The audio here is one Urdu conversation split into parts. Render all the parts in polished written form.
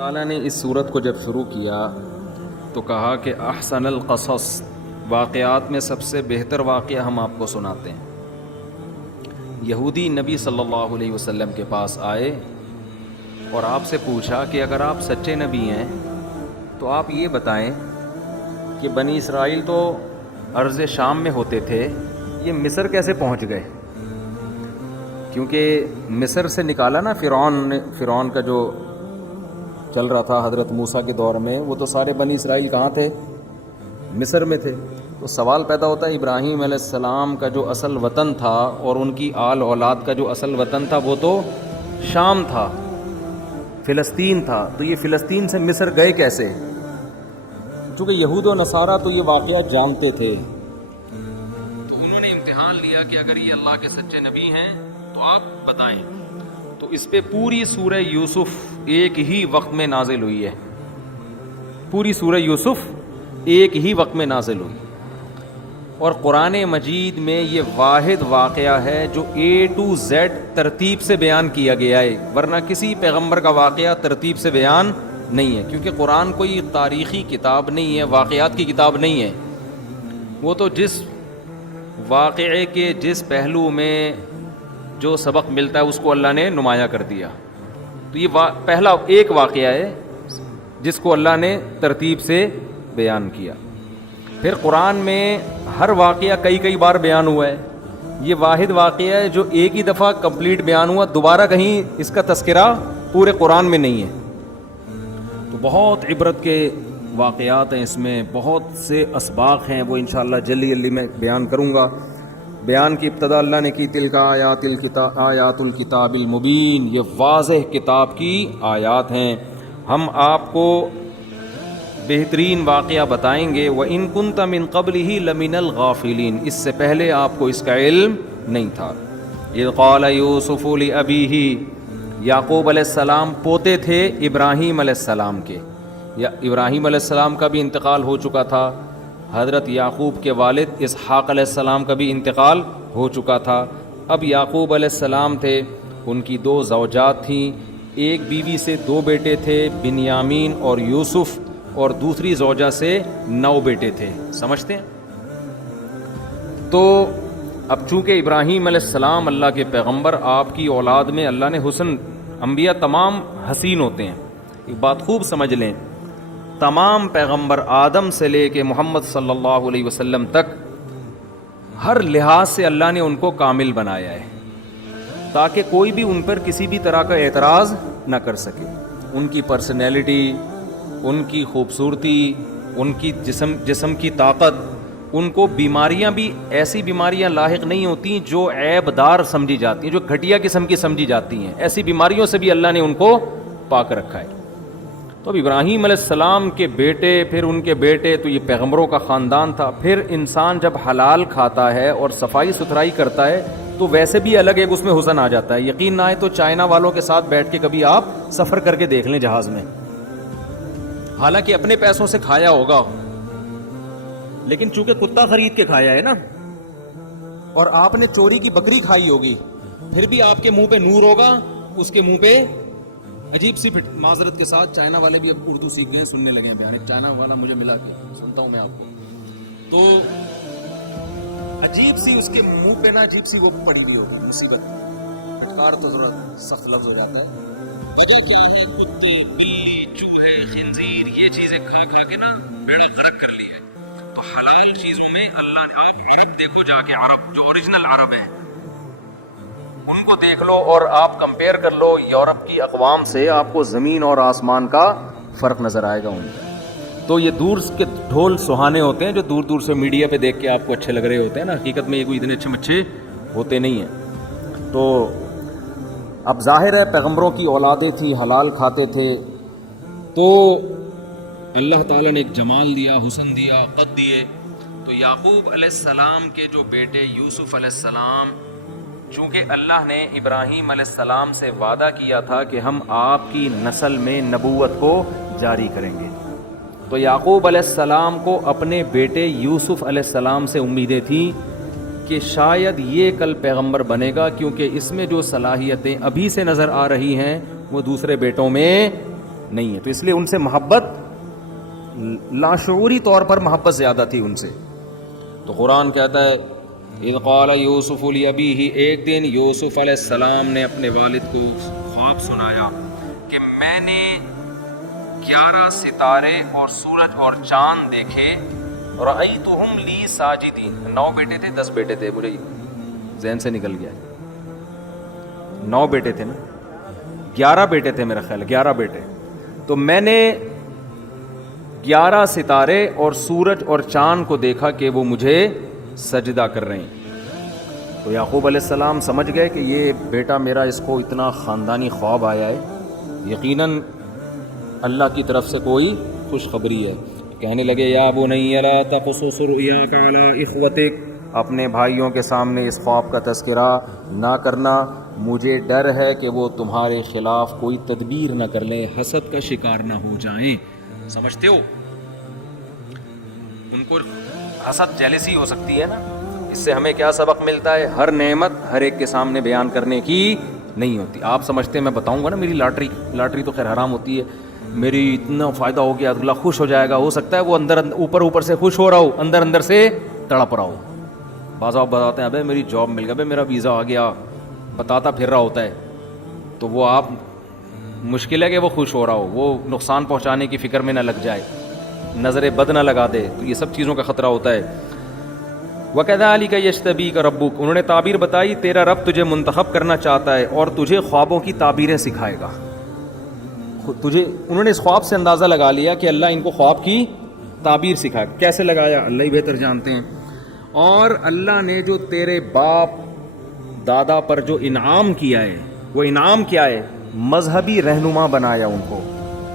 تعالیٰ نے اس صورت کو جب شروع کیا تو کہا کہ احسن القصص، واقعات میں سب سے بہتر واقعہ ہم آپ کو سناتے ہیں۔ یہودی نبی صلی اللہ علیہ وسلم کے پاس آئے اور آپ سے پوچھا کہ اگر آپ سچے نبی ہیں تو آپ یہ بتائیں کہ بنی اسرائیل تو ارض شام میں ہوتے تھے، یہ مصر کیسے پہنچ گئے؟ کیونکہ مصر سے نکالا نا فرعون کا جو چل رہا تھا حضرت موسیٰ کے دور میں، وہ تو سارے بنی اسرائیل کہاں تھے؟ مصر میں تھے۔ تو سوال پیدا ہوتا ہے ابراہیم علیہ السلام کا جو اصل وطن تھا اور ان کی آل اولاد کا جو اصل وطن تھا وہ تو شام تھا، فلسطین تھا، تو یہ فلسطین سے مصر گئے کیسے؟ چونکہ یہود و نصارہ تو یہ واقعہ جانتے تھے، تو انہوں نے امتحان لیا کہ اگر یہ اللہ کے سچے نبی ہیں تو آپ بتائیں۔ تو اس پہ پوری سورہ یوسف ایک ہی وقت میں نازل ہوئی ہے، پوری سورہ یوسف ایک ہی وقت میں نازل ہوئی، اور قرآن مجید میں یہ واحد واقعہ ہے جو A to Z ترتیب سے بیان کیا گیا ہے، ورنہ کسی پیغمبر کا واقعہ ترتیب سے بیان نہیں ہے، کیونکہ قرآن کوئی تاریخی کتاب نہیں ہے، واقعات کی کتاب نہیں ہے۔ وہ تو جس واقعے کے جس پہلو میں جو سبق ملتا ہے اس کو اللہ نے نمایاں کر دیا۔ تو یہ پہلا ایک واقعہ ہے جس کو اللہ نے ترتیب سے بیان کیا۔ پھر قرآن میں ہر واقعہ کئی بار بیان ہوا ہے، یہ واحد واقعہ ہے جو ایک ہی دفعہ کمپلیٹ بیان ہوا، دوبارہ کہیں اس کا تذکرہ پورے قرآن میں نہیں ہے۔ تو بہت عبرت کے واقعات ہیں اس میں، بہت سے اسباق ہیں، وہ انشاءاللہ جلدی میں بیان کروں گا۔ بیان کی ابتدا اللہ نے کی تلک آیات الکتاب المبین، یہ واضح کتاب کی آیات ہیں، ہم آپ کو بہترین واقعہ بتائیں گے۔ وَإِن كُنْتَ مِن قَبْلِهِ لَمِنَ الْغَافِلِينَ، اس سے پہلے آپ کو اس کا علم نہیں تھا۔ اِذْ قَالَ يُوسُفُ لِأَبِيهِ، یعقوب علیہ السلام پوتے تھے ابراہیم علیہ السلام کے، یا ابراہیم علیہ السلام کا بھی انتقال ہو چکا تھا، حضرت یعقوب کے والد اسحاق علیہ السلام کا بھی انتقال ہو چکا تھا۔ اب یعقوب علیہ السلام تھے، ان کی 2 زوجات تھیں، ایک بیوی سے 2 بیٹے تھے، بنیامین اور یوسف، اور دوسری زوجہ سے 9 بیٹے تھے، سمجھتے ہیں؟ تو اب چونکہ ابراہیم علیہ السلام اللہ کے پیغمبر، آپ کی اولاد میں اللہ نے حسن، انبیاء تمام حسین ہوتے ہیں، ایک بات خوب سمجھ لیں، تمام پیغمبر آدم سے لے کے محمد صلی اللہ علیہ وسلم تک ہر لحاظ سے اللہ نے ان کو کامل بنایا ہے تاکہ کوئی بھی ان پر کسی بھی طرح کا اعتراض نہ کر سکے۔ ان کی پرسنالٹی، ان کی خوبصورتی، ان کی جسم کی طاقت، ان کو بیماریاں بھی ایسی بیماریاں لاحق نہیں ہوتی جو عیب دار سمجھی جاتی ہیں، جو گھٹیا قسم کی سمجھی جاتی ہیں، ایسی بیماریوں سے بھی اللہ نے ان کو پاک رکھا ہے۔ تو اب ابراہیم علیہ السلام کے بیٹے، پھر ان کے بیٹے، تو یہ پیغمبروں کا خاندان تھا۔ پھر انسان جب حلال کھاتا ہے اور صفائی ستھرائی کرتا ہے تو ویسے بھی الگ ایک اس میں حسن آ جاتا ہے۔ یقین نہ آئے تو چائنا والوں کے ساتھ بیٹھ کے کبھی آپ سفر کر کے دیکھ لیں جہاز میں، حالانکہ اپنے پیسوں سے کھایا ہوگا، لیکن چونکہ کتا خرید کے کھایا ہے نا، اور آپ نے چوری کی بکری کھائی ہوگی، پھر بھی آپ کے منہ پہ نور ہوگا، اس کے منہ پہ عجیب سی معذرت کے ساتھ، چائنا والے بھی اب اردو سیکھ گئے، سننے لگے ہیں بیان، ایک چائنا والا مجھے ملا کے سنتا ہوں میں آپ کو، تو عجیب سی اس کے منہ پہ نا عجیب سی وہ پڑی ہوئی ہوگی مصیبت، پھٹکار تو ذرا سخت لفظ ہو جاتا ہے۔ وجہ کیا ہے؟ کتے، بلی، چوہے، خنزیر، یہ چیزیں کھا کے نا بیڑا غرق کر لی ہے۔ تو حلال چیزوں میں اللہ نے، آپ عرب دیکھو جا کے، عرب جو اوریجنل عرب ہے ان کو دیکھ لو اور آپ کمپیئر کر لو یورپ کی اقوام سے، آپ کو زمین اور آسمان کا فرق نظر آئے گا ان کا۔ تو یہ دور کے ڈھول سہانے ہوتے ہیں جو دور سے میڈیا پہ دیکھ کے آپ کو اچھے لگ رہے ہوتے ہیں نا، حقیقت میں یہ کوئی اتنے اچھے ہوتے نہیں ہیں۔ تو اب ظاہر ہے پیغمبروں کی اولادیں تھیں، حلال کھاتے تھے، تو اللہ تعالیٰ نے ایک جمال دیا، حسن دیا، قد دیے۔ تو یعقوب علیہ السلام کے جو بیٹے یوسف علیہ السلام، چونکہ اللہ نے ابراہیم علیہ السلام سے وعدہ کیا تھا کہ ہم آپ کی نسل میں نبوت کو جاری کریں گے، تو یعقوب علیہ السلام کو اپنے بیٹے یوسف علیہ السلام سے امیدیں تھیں کہ شاید یہ کل پیغمبر بنے گا، کیونکہ اس میں جو صلاحیتیں ابھی سے نظر آ رہی ہیں وہ دوسرے بیٹوں میں نہیں ہے. تو اس لیے ان سے محبت لاشعوری طور پر محبت زیادہ تھی ان سے. تو قرآن کہتا ہے اذ قال یوسف لابیہ، ایک دن یوسف علیہ السلام نے اپنے والد کو خواب سنایا کہ میں نے 11 ستارے اور سورج اور چاند دیکھے، رأیتہم لی ساجدین. 9 بیٹے تھے 10 بیٹے تھے، مجھے ذہن سے نکل گیا. 9 بیٹے تھے نا، 11 بیٹے تھے میرا خیال، 11 بیٹے. تو میں نے 11 ستارے اور سورج اور چاند کو دیکھا کہ وہ مجھے سجدہ کر رہے ہیں. تو یعقوب علیہ السلام سمجھ گئے کہ یہ بیٹا میرا، اس کو اتنا خاندانی خواب آیا ہے، یقیناً اللہ کی طرف سے کوئی خوشخبری ہے. کہنے لگے یا بنی لا تقصص رؤیاک علی اخوتک، اپنے بھائیوں کے سامنے اس خواب کا تذکرہ نہ کرنا، مجھے ڈر ہے کہ وہ تمہارے خلاف کوئی تدبیر نہ کر لیں، حسد کا شکار نہ ہو جائیں. سمجھتے ہو، ان کو حسد جیلسی ہو سکتی ہے نا. اس سے ہمیں کیا سبق ملتا ہے؟ ہر نعمت ہر ایک کے سامنے بیان کرنے کی نہیں ہوتی. آپ سمجھتے ہیں میں بتاؤں گا نا میری لاٹری تو خیر حرام ہوتی ہے، میری اتنا فائدہ ہو گیا اللہ خوش ہو جائے گا. ہو سکتا ہے وہ اوپر سے خوش ہو رہا ہو، اندر سے تڑپ رہا ہو. بعض آپ بتاتے ہیں ابے میری جاب مل گیا، ابے میرا ویزا آ گیا، بتاتا پھر رہا ہوتا ہے. تو وہ آپ مشکل ہے کہ وہ خوش ہو رہا ہو، وہ نقصان پہنچانے کی فکر میں نہ لگ جائے، نظر بد نہ لگا دے. تو یہ سب چیزوں کا خطرہ ہوتا ہے. وَكَذَلِكَ يَجْتَبِيكَ رَبُّكَ، انہوں نے تعبیر بتائی تیرا رب تجھے منتخب کرنا چاہتا ہے اور تجھے خوابوں کی تعبیریں سکھائے گا. انہوں نے اس خواب سے اندازہ لگا لیا کہ اللہ ان کو خواب کی تعبیر سکھائے. کیسے لگایا اللہ ہی بہتر جانتے ہیں. اور اللہ نے جو تیرے باپ دادا پر جو انعام کیا ہے، وہ انعام کیا ہے؟ مذہبی رہنما بنایا ان کو.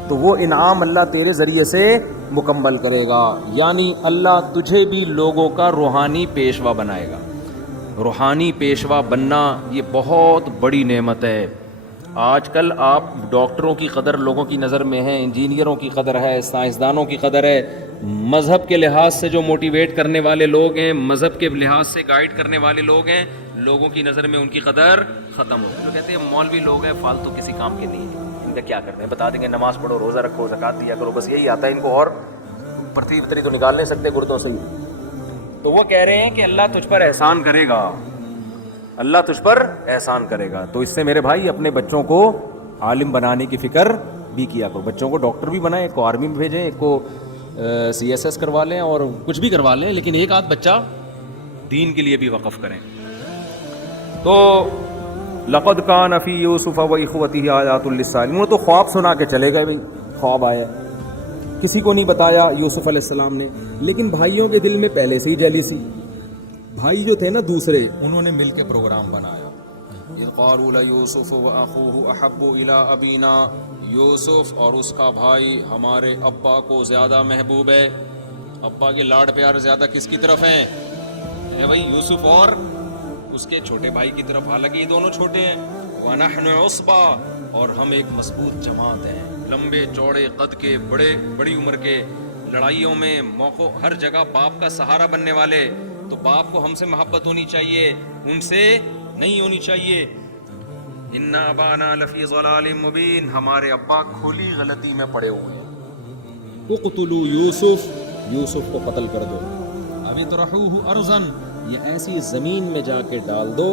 تو وہ انعام اللہ تیرے ذریعے سے مکمل کرے گا. یعنی اللہ تجھے بھی لوگوں کا روحانی پیشوا بنائے گا. روحانی پیشوا بننا یہ بہت بڑی نعمت ہے. آج کل آپ ڈاکٹروں کی قدر لوگوں کی نظر میں ہے، انجینئروں کی قدر ہے، سائنسدانوں کی قدر ہے. مذہب کے لحاظ سے جو موٹیویٹ کرنے والے لوگ ہیں، مذہب کے لحاظ سے گائیڈ کرنے والے لوگ ہیں، لوگوں کی نظر میں ان کی قدر ختم ہوتی ہے. لوگ کہتے ہیں مولوی لوگ ہیں فالتو کسی کام کے نہیں ہیں، ان کا کیا کرتے ہیں، بتا دیں گے نماز پڑھو، روزہ رکھو، زکوٰۃ دیا کرو، بس یہی آتا ہے ان کو، اور پرتھوی اتری تو نکال نہیں سکتے گردوں سے ہی. تو وہ کہہ رہے ہیں کہ اللہ تجھ پر احسان کرے گا، اللہ تجھ پر احسان کرے گا. تو اس سے میرے بھائی اپنے بچوں کو عالم بنانے کی فکر بھی کیا کرو. بچوں کو ڈاکٹر بھی بنائیں، ایک کو آرمی میں بھیجیں، ایک کو CSS کروا لیں اور کچھ بھی کروا لیں، لیکن ایک آدھ بچہ دین کے لیے بھی وقف کریں. تو لقد کان فی یوسف و اخوتہ آیات للسائلین، وہ تو خواب سنا کے چلے گئے. بھائی خواب آیا، کسی کو نہیں بتایا یوسف علیہ السلام نے، لیکن بھائیوں کے دل میں پہلے سے ہی جیلسی. بھائی جو تھے نا دوسرے، انہوں نے مل کے پروگرام بنایا. اذ قالوا لیوسف واخوہ احب الی ابینا، یوسف اور اس کا بھائی ہمارے ابا کو زیادہ محبوب ہے. ابا کے لاڈ پیار زیادہ کس کی طرف ہیں؟ بھائی یوسف اور اس کے چھوٹے بھائی کی طرف، حالانکہ یہ دونوں چھوٹے ہیں. وَنَحْنُ عُصْبَةٌ، اور ہم ایک مضبوط جماعت ہیں، لمبے چوڑے قد کے، بڑی عمر کے، لڑائیوں میں موقع ہر جگہ باپ کا سہارا بننے والے. تو باپ کو ہم سے محبت ہونی چاہیے، ان سے نہیں ہونی چاہیے. اِنَّ أَبَانَا لَفِي ضَلَالٍ مُبِينٍ، ہمارے ابا کھلی غلطی میں پڑے ہوئے ہیں. اقتلوا یوسف، یوسف کو قتل کر دو. اب اطرحوہ ارضاً، یہ ایسی زمین میں جا کے ڈال دو،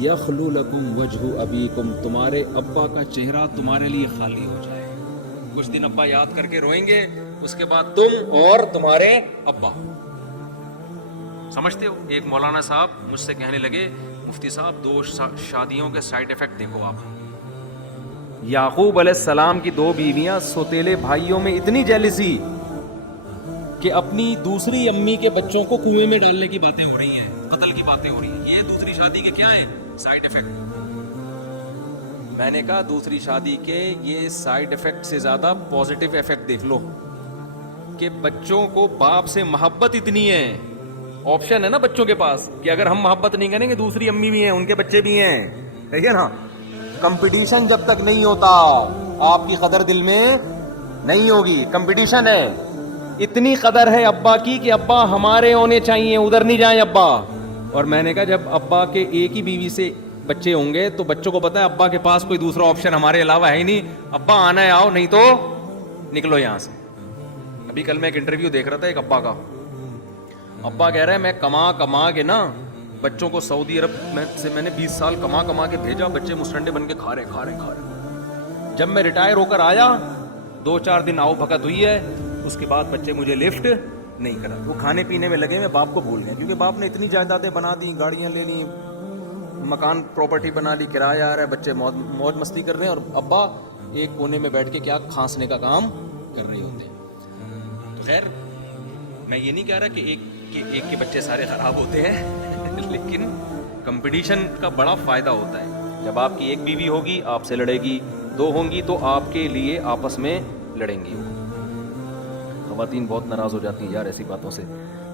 یخلو لکم وجہ ابیکم، تمہارے ابا کا چہرہ تمہارے لیے خالی ہو جائے. کچھ دن ابا یاد کر کے روئیں گے، اس کے بعد تم اور تمہارے ابا. سمجھتے ہو؟ ایک مولانا صاحب مجھ سے کہنے لگے مفتی صاحب 2 شادیوں کے سائیڈ ایفیکٹ دیکھو آپ. یعقوب علیہ السلام کی 2 بیویاں، سوتیلے بھائیوں میں اتنی جیلسی کہ اپنی دوسری امی کے بچوں کو کنویں میں ڈالنے کی باتیں ہو رہی ہیں، قتل کی باتیں ہو رہی ہیں. یہ دوسری شادی کے کیا ہیں سائیڈ ایفیکٹ. میں نے کہا دوسری شادی کے یہ سائیڈ ایفیکٹ سے زیادہ پازیٹیو ایفیکٹ دیکھ لو کہ بچوں کو باپ سے محبت اتنی ہے. آپشن ہے نا بچوں کے پاس کہ اگر ہم محبت نہیں کریں گے دوسری امی بھی ہیں، ان کے بچے بھی ہیں، ٹھیک ہے نا. کمپٹیشن جب تک نہیں ہوتا آپ کی قدر دل میں نہیں ہوگی. کمپٹیشن ہے، اتنی قدر ہے ابا کی کہ ابا ہمارے ہونے چاہیے، ادھر نہیں جائیں ابا. اور میں نے کہا جب ابا کے ایک ہی بیوی سے بچے ہوں گے تو بچوں کو پتا ہے ابا کے پاس کوئی دوسرا آپشن ہمارے علاوہ ہے ہی نہیں، ابا آنا ہے آؤ، نہیں تو نکلو یہاں سے. ابھی کل میں ایک انٹرویو دیکھ رہا تھا ایک ابا کا. ابا کہہ رہا ہے میں کما کے نا بچوں کو سعودی عرب سے میں نے 20 سال کما کے بھیجا, بچے مسٹنڈے بن کے کھا رہے. جب میں ریٹائر ہو کر آیا 2-4 دن آؤ بھگت ہوئی ہے, اس کے بعد بچے مجھے لفٹ نہیں کرا. وہ کھانے پینے میں لگے میں باپ کو بھول گئے, کیونکہ باپ نے اتنی جائیدادیں بنا دی, گاڑیاں لے لی, مکان پراپرٹی بنا لی, کرایہ آ رہا ہے, بچے موج مستی کر رہے ہیں, اور ابا ایک کونے میں بیٹھ کے کیا کھانسنے کا کام کر رہے ہوتے ہیں. تو خیر میں یہ نہیں کہہ رہا کہ ایک کے بچے سارے خراب ہوتے ہیں, لیکن کمپٹیشن کا بڑا فائدہ ہوتا ہے. جب آپ کی ایک بیوی ہوگی آپ سے لڑے گی, 2 ہوں گی تو آپ کے لیے آپس میں لڑیں گی. خواتین بہت ناراض ہو جاتی ہیں یار ایسی باتوں سے.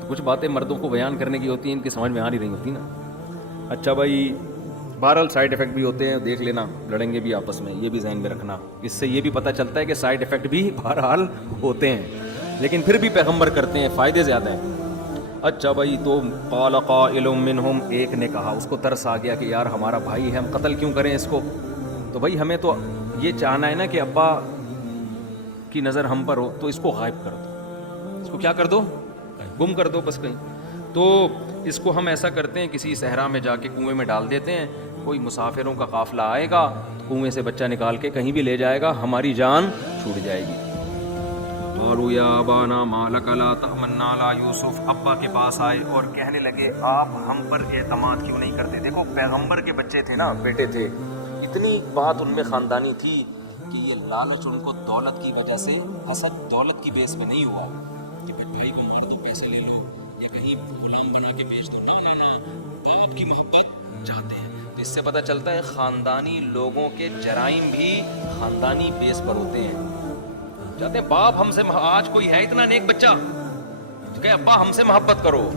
تو کچھ باتیں مردوں کو بیان کرنے کی ہوتی ہیں, ان کی سمجھ میں آ نہیں رہی ہوتی نا. اچھا بھائی, بہرحال سائڈ افیکٹ بھی ہوتے ہیں, دیکھ لینا, لڑیں گے بھی آپس میں, یہ بھی ذہن میں رکھنا. اس سے یہ بھی پتہ چلتا ہے کہ سائڈ افیکٹ بھی بہرحال ہوتے ہیں, لیکن پھر بھی پیغمبر کرتے ہیں, فائدے زیادہ ہیں. اچھا بھائی, تو قال قائل منہم, ایک نے کہا, اس کو ترس آ گیا کہ یار ہمارا بھائی ہے, ہم قتل کیوں کریں اس کو. تو بھائی ہمیں تو یہ چاہنا ہے نا کہ ابا کی نظر ہم پر ہو, تو اس کو غائب کر دو, اس کو کیا کر دو, گم کر دو بس کہیں. تو اس کو ہم ایسا کرتے ہیں, کسی صحرا میں جا کے کنویں میں ڈال دیتے ہیں, کوئی مسافروں کا قافلہ آئے گا, کنویں سے بچہ نکال کے کہیں بھی لے جائے گا, ہماری جان چھوٹ جائے گی. قالوا یا ابانا ما لک لا تأمنا علی یوسف, ابا کے پاس آئے اور کہنے لگے آپ ہم پر اعتماد کیوں نہیں کرتے. دیکھو پیغمبر کے بچے تھے نا, بیٹے تھے, اتنی بات ان میں خاندانی تھی کہ یہ لالچ ان کو دولت کی وجہ سے, حسد دولت کی بیس میں نہیں ہوا کہ بھائی کو مار دو پیسے لے لو یا کہیں غلام بنا کے بیچ دو. نا باپ کی محبت چاہتے ہیں. تو اس سے پتہ چلتا ہے خاندانی لوگوں کے جرائم بھی خاندانی بیس پر ہوتے ہیں. چاہتے ہیں باپ ہم سے, آج کوئی ہے اتنا نیک بچہ کہ ابا ہم سے محبت کرو,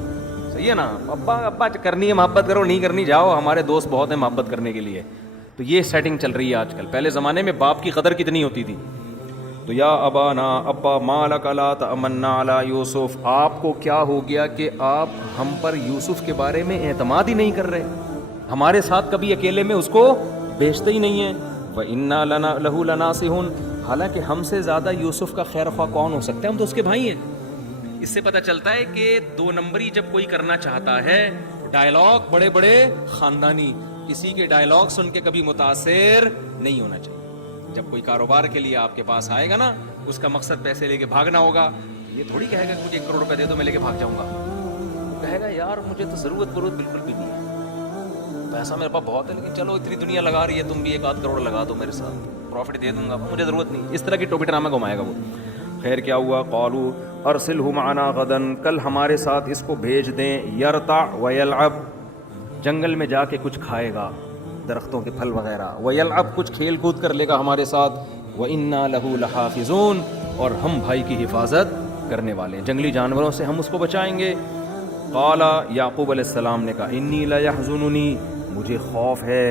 صحیح ہے نا, ابا کرنی ہے محبت کرو, نہیں کرنی جاؤ, ہمارے دوست بہت ہیں محبت کرنے کے لیے. تو یہ سیٹنگ چل رہی ہے آج کل. پہلے زمانے میں باپ کی قدر کتنی ہوتی تھی. تو یا ابانا, ابا ما لک لا تأمنا علی یوسف, آپ کو کیا ہو گیا کہ آپ ہم پر یوسف کے بارے میں اعتماد ہی نہیں کر رہے, ہمارے ساتھ کبھی اکیلے میں اس کو بیچتے ہی نہیں ہیں. وَإِنَّا لَهُ لَنَاصِحُونَ, حالانکہ ہم سے زیادہ یوسف کا خیر خواہ کون ہو سکتا ہے, ہم تو اس کے بھائی ہیں. اس سے پتہ چلتا ہے کہ 2 نمبری جب کوئی کرنا چاہتا ہے, ڈائلاگ بڑے بڑے خاندانی, کسی کے ڈائلاگ سن کے کبھی متاثر نہیں ہونا چاہیے. جب کوئی کاروبار کے لیے آپ کے پاس آئے گا نا, اس کا مقصد پیسے لے کے بھاگنا ہوگا. یہ تھوڑی کہے گا کہ مجھے 1 کروڑ روپے دے دو میں لے کے بھاگ جاؤں گا. وہ کہے گا یار مجھے تو ضرورت بالکل بھی نہیں ہے, پیسہ میرے پاس بہت ہے, لیکن چلو اتنی دنیا لگا رہی ہے, تم بھی 1-8 کروڑ لگا دو میرے ساتھ, پروفٹ دے دوں گا, مجھے ضرورت نہیں. اس طرح کی ٹوپی ڈرامہ گھمائے گا وہ. خیر کیا ہوا, قالوا ارسلہ معنا غدا, کل ہمارے ساتھ اس کو بھیج دیں, یرتع ویلعب, جنگل میں جا کے کچھ کھائے گا, درختوں کے پھل وغیرہ, ویلعب, کچھ کھیل کود کر لے گا ہمارے ساتھ, وَإِنَّا لَهُ لَحَافِظُونَ, اور ہم بھائی کی حفاظت کرنے والے, جنگلی جانوروں سے ہم اس کو بچائیں گے. قال, یعقوب علیہ السلام نے کہا, انی لیحزننی, مجھے خوف ہے,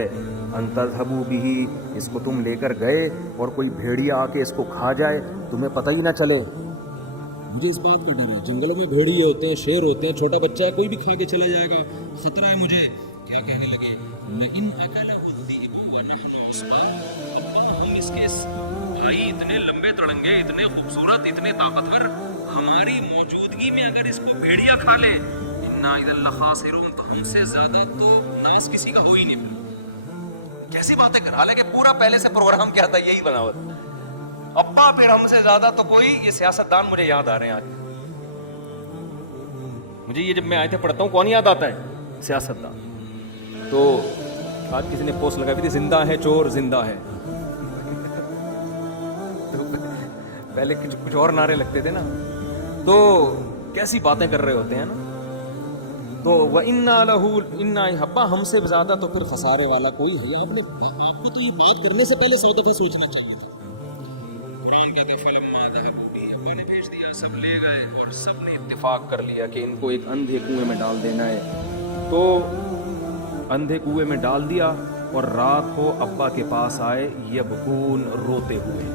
ان تذهبوا به, اس کو تم لے کر گئے اور کوئی بھیڑیا آ کے اس کو کھا جائے, تمہیں پتہ ہی نہ چلے. مجھے اس بات کا ڈر ہے, جنگلوں میں بھیڑیے ہوتے ہیں, شیر ہوتے ہیں, چھوٹا بچہ ہے, کوئی بھی کھا کے چلا جائے گا, خطرہ ہے مجھے. کیا کہنے لگے, لئن اکلہ الذئب ونحن عصبہ, ہم اس کے بھائی اتنے لمبے تڑنگے, اتنے خوبصورت, اتنے طاقتور, ہماری موجودگی میں اگر اس کو بھیڑیا کھا لے, انا اذا لخاسرون, تو ہم سے زیادہ تو ناس کسی کا ہو ہی نہیں. کیسی باتیں کر, حالانکہ پورا پہلے سے پروگرام کیا تھا, یہی بنا ہوا تھا. ابا پھر ہم سے زیادہ تو کوئی, یہ سیاستدان مجھے یاد آ رہے ہیں آج. مجھے یہ جب میں آئے تھے پڑھتا ہوں کون یاد آتا ہے, سیاستدان. تو آج کسی نے پوسٹ لگائی تھی, زندہ ہے چور زندہ ہے. تو پہلے کچھ اور نعرے لگتے تھے نا, تو کیسی باتیں کر رہے ہوتے ہیں نا. تو وَإِنَّا لَهُ, اِنَّا ابا ہم سے زیادہ تو پھر خسارے والا کوئی ہے. آپ کو تو یہ بات کرنے سے پہلے 100 دفعہ سوچنا چاہیے تھا. قرآن کہتا ہے فَلَمَّا ذَهَبُوا بِهِ, ابا نے بھیج دیا, سب لے گئے اور سب نے اتفاق کر لیا کہ ان کو ایک اندھے کنویں میں ڈال دینا ہے. تو اندھے کنویں میں ڈال دیا, اور رات کو ابا کے پاس آئے, یبکون, روتے ہوئے.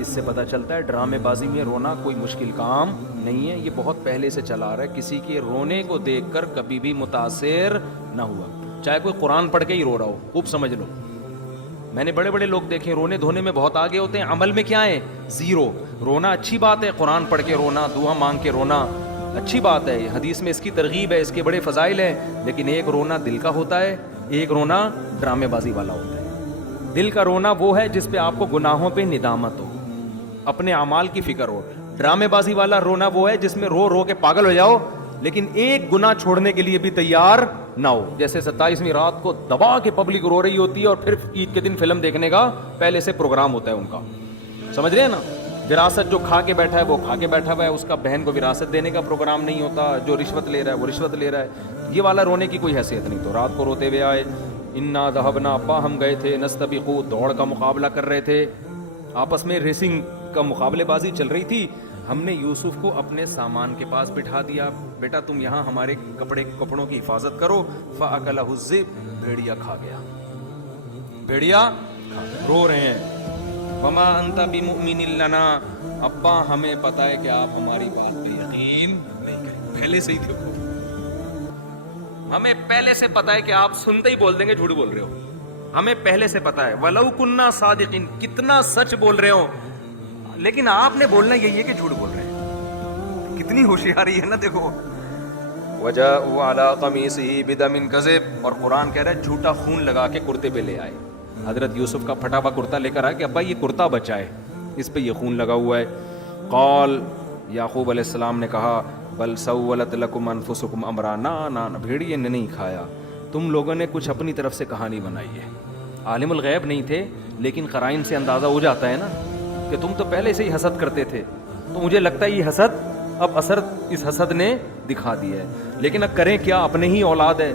اس سے پتہ چلتا ہے ڈرامے بازی میں رونا کوئی مشکل کام نہیں ہے, یہ بہت پہلے سے چلا آ رہا ہے. کسی کے رونے کو دیکھ کر کبھی بھی متاثر نہ ہوا, چاہے کوئی قرآن پڑھ کے ہی رو رہا ہو, خوب سمجھ لو. میں نے بڑے بڑے لوگ دیکھے رونے دھونے میں بہت آگے ہوتے ہیں, عمل میں کیا ہے؟ زیرو. رونا اچھی بات ہے, قرآن پڑھ کے رونا, دعا مانگ کے رونا اچھی بات ہے, حدیث میں اس کی ترغیب ہے, اس کے بڑے فضائل ہیں, لیکن ایک رونا دل کا ہوتا ہے, ایک رونا ڈرامے بازی والا ہوتا ہے. دل کا رونا وہ ہے جس پہ آپ کو گناہوں پہ ندامت ہو, اپنے اعمال کی فکر ہو. ڈرامے بازی والا رونا وہ ہے جس میں رو رو کے پاگل ہو جاؤ لیکن ایک گناہ چھوڑنے کے لیے بھی تیار نہ ہو. جیسے 27ویں رات کو دبا کے پبلک رو رہی ہوتی ہے اور پھر عید کے دن فلم دیکھنے کا پہلے سے پروگرام ہوتا ہے ان کا, سمجھ رہے ہیں نا. وراثت جو کھا کے بیٹھا ہے وہ کھا کے بیٹھا ہوا ہے, اس کا بہن کو وراثت دینے کا پروگرام نہیں ہوتا, جو رشوت لے رہا ہے وہ رشوت لے رہا ہے. یہ والا رونے کی کوئی حیثیت نہیں. تو رات کو روتے ہوئے آئے, انا ذهبنا, ابا ہم گئے تھے, نستبقوا, دوڑ کا مقابلہ کر رہے تھے, آپس میں ریسنگ کا مقابلے بازی چل رہی تھی. ہم نے یوسف کو اپنے سامان کے پاس بٹھا دیا, بیٹا تم یہاں ہمارے کپڑوں کی حفاظت کرو. فاکلہ الذئب, بھیڑیا کھا گیا, بھیڑیا رو رہے ہیں. وما انت بمؤمن لنا, ابا ہمیں پتہ ہے کہ آپ ہماری بات پہ یقین نہیں کریں. پہلے سے ہی دیکھو, ہمیں پہلے سے پتہ ہے کہ آپ سنتے ہی بول دیں گے جھوٹ بول رہے ہو, ہمیں پہلے سے پتہ ہے. ولو کننا صادقین, کتنا سچ بول رہے ہو, لیکن آپ نے بولنا یہی ہے کہ جھوٹ بول رہے ہیں. کتنی ہوشیاری ہے نا, دیکھو. وجاءوا علی قمیصہ بدم کذب, اور قرآن کہہ رہا ہے جھوٹا خون لگا کے کرتے پہ لے آئے. حضرت یوسف کا پھٹا ہوا کرتا لے کر آئے کہ ابا یہ کرتا بچا ہے, اس پہ یہ خون لگا ہوا ہے. قال, یعقوب علیہ السلام نے کہا, بل سولت لکم انفسکم امرا, نا بھیڑیے نے نہیں کھایا, تم لوگوں نے کچھ اپنی طرف سے کہانی بنائی ہے. عالم الغیب نہیں تھے لیکن قرائن سے اندازہ ہو جاتا ہے نا کہ تم تو پہلے سے ہی حسد کرتے تھے, تو مجھے لگتا ہے یہ حسد اب اثر اس حسد نے دکھا دیا ہے. لیکن اب کریں کیا, اپنے ہی اولاد ہے,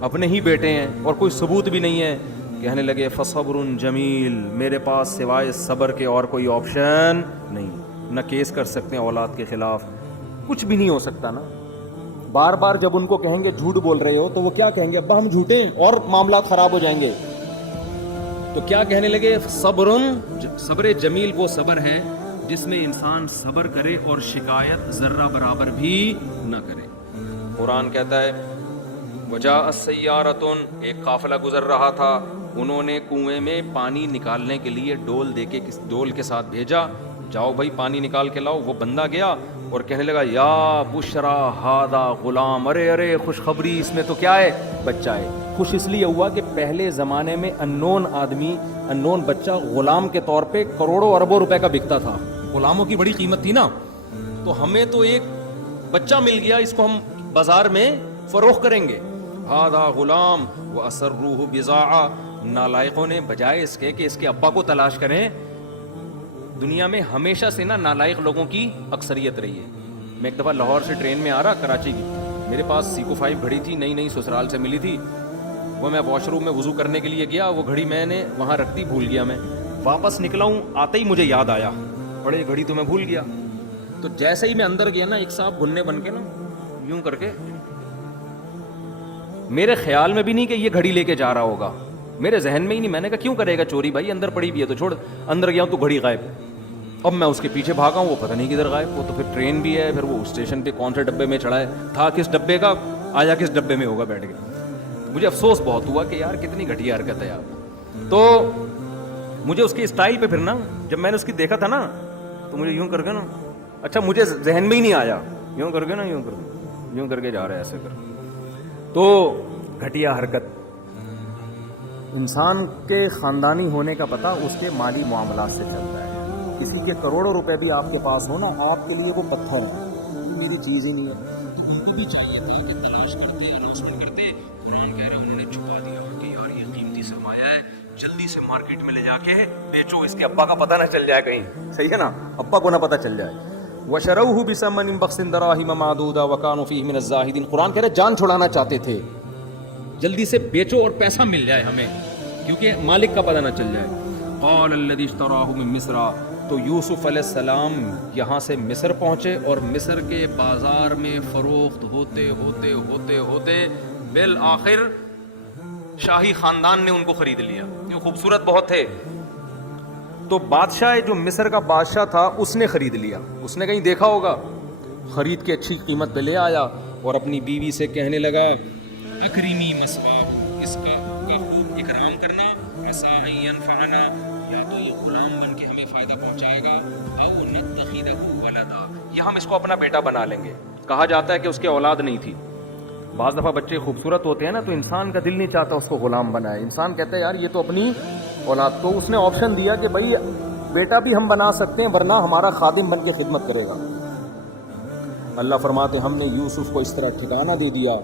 اپنے ہی بیٹے ہیں اور کوئی ثبوت بھی نہیں ہے. کہنے لگے فصبر جمیل, میرے پاس سوائے صبر کے اور کوئی آپشن نہیں. نہ کیس کر سکتے ہیں اولاد کے خلاف, کچھ بھی نہیں ہو سکتا نا. بار بار جب ان کو کہیں گے جھوٹ بول رہے ہو تو وہ کیا کہیں گے, ابا ہم جھوٹے ہیں, اور معاملات خراب ہو جائیں گے. تو کیا کہنے لگے, صبر جمیل وہ صبر ہے جس میں انسان صبر کرے اور شکایت ذرہ برابر بھی نہ کرے. قرآن کہتا ہے وجاءت سیارۃ, ایک قافلہ گزر رہا تھا, انہوں نے کنویں میں پانی نکالنے کے لیے ڈول کے ساتھ بھیجا, جاؤ بھائی پانی نکال کے لاؤ. وہ بندہ گیا اور کہنے لگا یا بشرا ھذا غلام, ارے خوشخبری, اس میں تو کیا ہے, بچہ ہے. خوش اس لیے ہوا کہ پہلے زمانے میں انون آدمی, انون بچہ غلام کے طور پہ کروڑوں اربوں روپے کا بکتا تھا. غلاموں کی بڑی قیمت تھی نا, تو ہمیں تو ایک بچہ مل گیا, اس کو ہم بازار میں فروخت کریں گے. ھذا غلام واسروہ بضاعہ, نالائقوں نے بجائے اس کے کہ اس کے ابا کو تلاش کریں, دنیا میں ہمیشہ سے نا نالائق لوگوں کی اکثریت رہی ہے. میں ایک دفعہ لاہور سے ٹرین میں آ رہا کراچی کی, میرے پاس سیکو 5 گھڑی تھی, نئی سسرال سے ملی تھی. وہ میں واش روم میں وضو کرنے کے لیے گیا, وہ گھڑی میں نے وہاں رکھ دی, بھول گیا. میں واپس نکلا ہوں, آتے ہی مجھے یاد آیا, بڑے گھڑی تو میں بھول گیا. تو جیسے ہی میں اندر گیا نا, ایک صاحب گھننے بن کے نا یوں کر کے, میرے خیال میں بھی نہیں کہ یہ گھڑی لے کے جا رہا ہوگا, میرے ذہن میں ہی نہیں. میں نے کہا کیوں کرے گا چوری بھائی, اندر پڑی بھی ہے تو چھوڑ. اندر گیا ہوں تو گھڑی غائب. اب میں اس کے پیچھے بھاگا ہوں, وہ پتہ نہیں کدھر غائب. وہ تو پھر ٹرین بھی ہے, پھر وہ اسٹیشن پہ کون سے ڈبے میں چڑھا ہے, تھا کس ڈبے کا, آیا کس ڈبے میں ہوگا بیٹھ کے. مجھے افسوس بہت ہوا کہ یار کتنی گھٹیا حرکت ہے آپ. تو مجھے اس کی اسٹائل پہ پھر نا, جب میں نے اس کی دیکھا تھا نا, تو مجھے یوں کر کے نا, اچھا مجھے ذہن میں ہی نہیں آیا, یوں کر کے نا, یوں کر کے جا رہا ہے ایسے کر. تو گھٹیا حرکت. انسان کے خاندانی ہونے کا پتہ اس کے مالی معاملات سے چلتا ہے. کسی کے کروڑوں روپے بھی آپ کے پاس ہو نا, آپ کے لیے وہ پتھر ہے, میری چیز ہی نہیں ہے. تو ان کو بھی چاہیے تھا کہ تلاش کرتے, اناؤنسمنٹ کرتے. قرآن کہہ رہے ہیں انہوں نے چھپا دیا کہ یار یہ قیمتی سرمایہ ہے, جلدی سے مارکیٹ میں لے جا کے بیچو, اس کے ابا کا پتہ نہ چل جائے کہیں. صحیح ہے نا, ابا کو نہ پتہ چل جائے. وشروہ بثمن بخس دراہم معدودہ وکانوا فیہ من الزاہدین. قرآن کہہ رہے جان چھڑانا چاہتے تھے, جلدی سے بیچو اور پیسہ مل جائے ہمیں, کیونکہ مالک کا پتہ نہ چل جائے. قال الذی اشتراہ من مصر, تو یوسف علیہ السلام یہاں سے مصر پہنچے اور مصر کے بازار میں فروخت ہوتے ہوتے ہوتے ہوتے بالآخر شاہی خاندان نے ان کو خرید لیا. یہ خوبصورت بہت تھے. تو بادشاہ جو مصر کا بادشاہ تھا اس نے خرید لیا. اس نے کہیں دیکھا ہوگا, خرید کے اچھی قیمت پہ لے آیا اور اپنی بیوی سے کہنے لگا اکریمی مسوا, اس کا خوب اکرام کرنا, عسیٰ ان ینفعنا کہ ہم اس کو اپنا بیٹا بنا لیں گے. کہا جاتا ہے کہ اس کی اولاد نہیں تھی. بعض دفعہ بچے خوبصورت ہوتے ہیں نا تو انسان کا دل نہیں چاہتا اس کو غلام بنائے. انسان کہتا ہے یار یہ تو اپنی اولاد. تو اس نے آپشن دیا کہ بھائی بیٹا بھی ہم بنا سکتے ہیں ورنہ ہمارا خادم بن کے خدمت کرے گا. اللہ فرماتے ہم نے یوسف کو اس طرح ٹھکانہ دے دیا.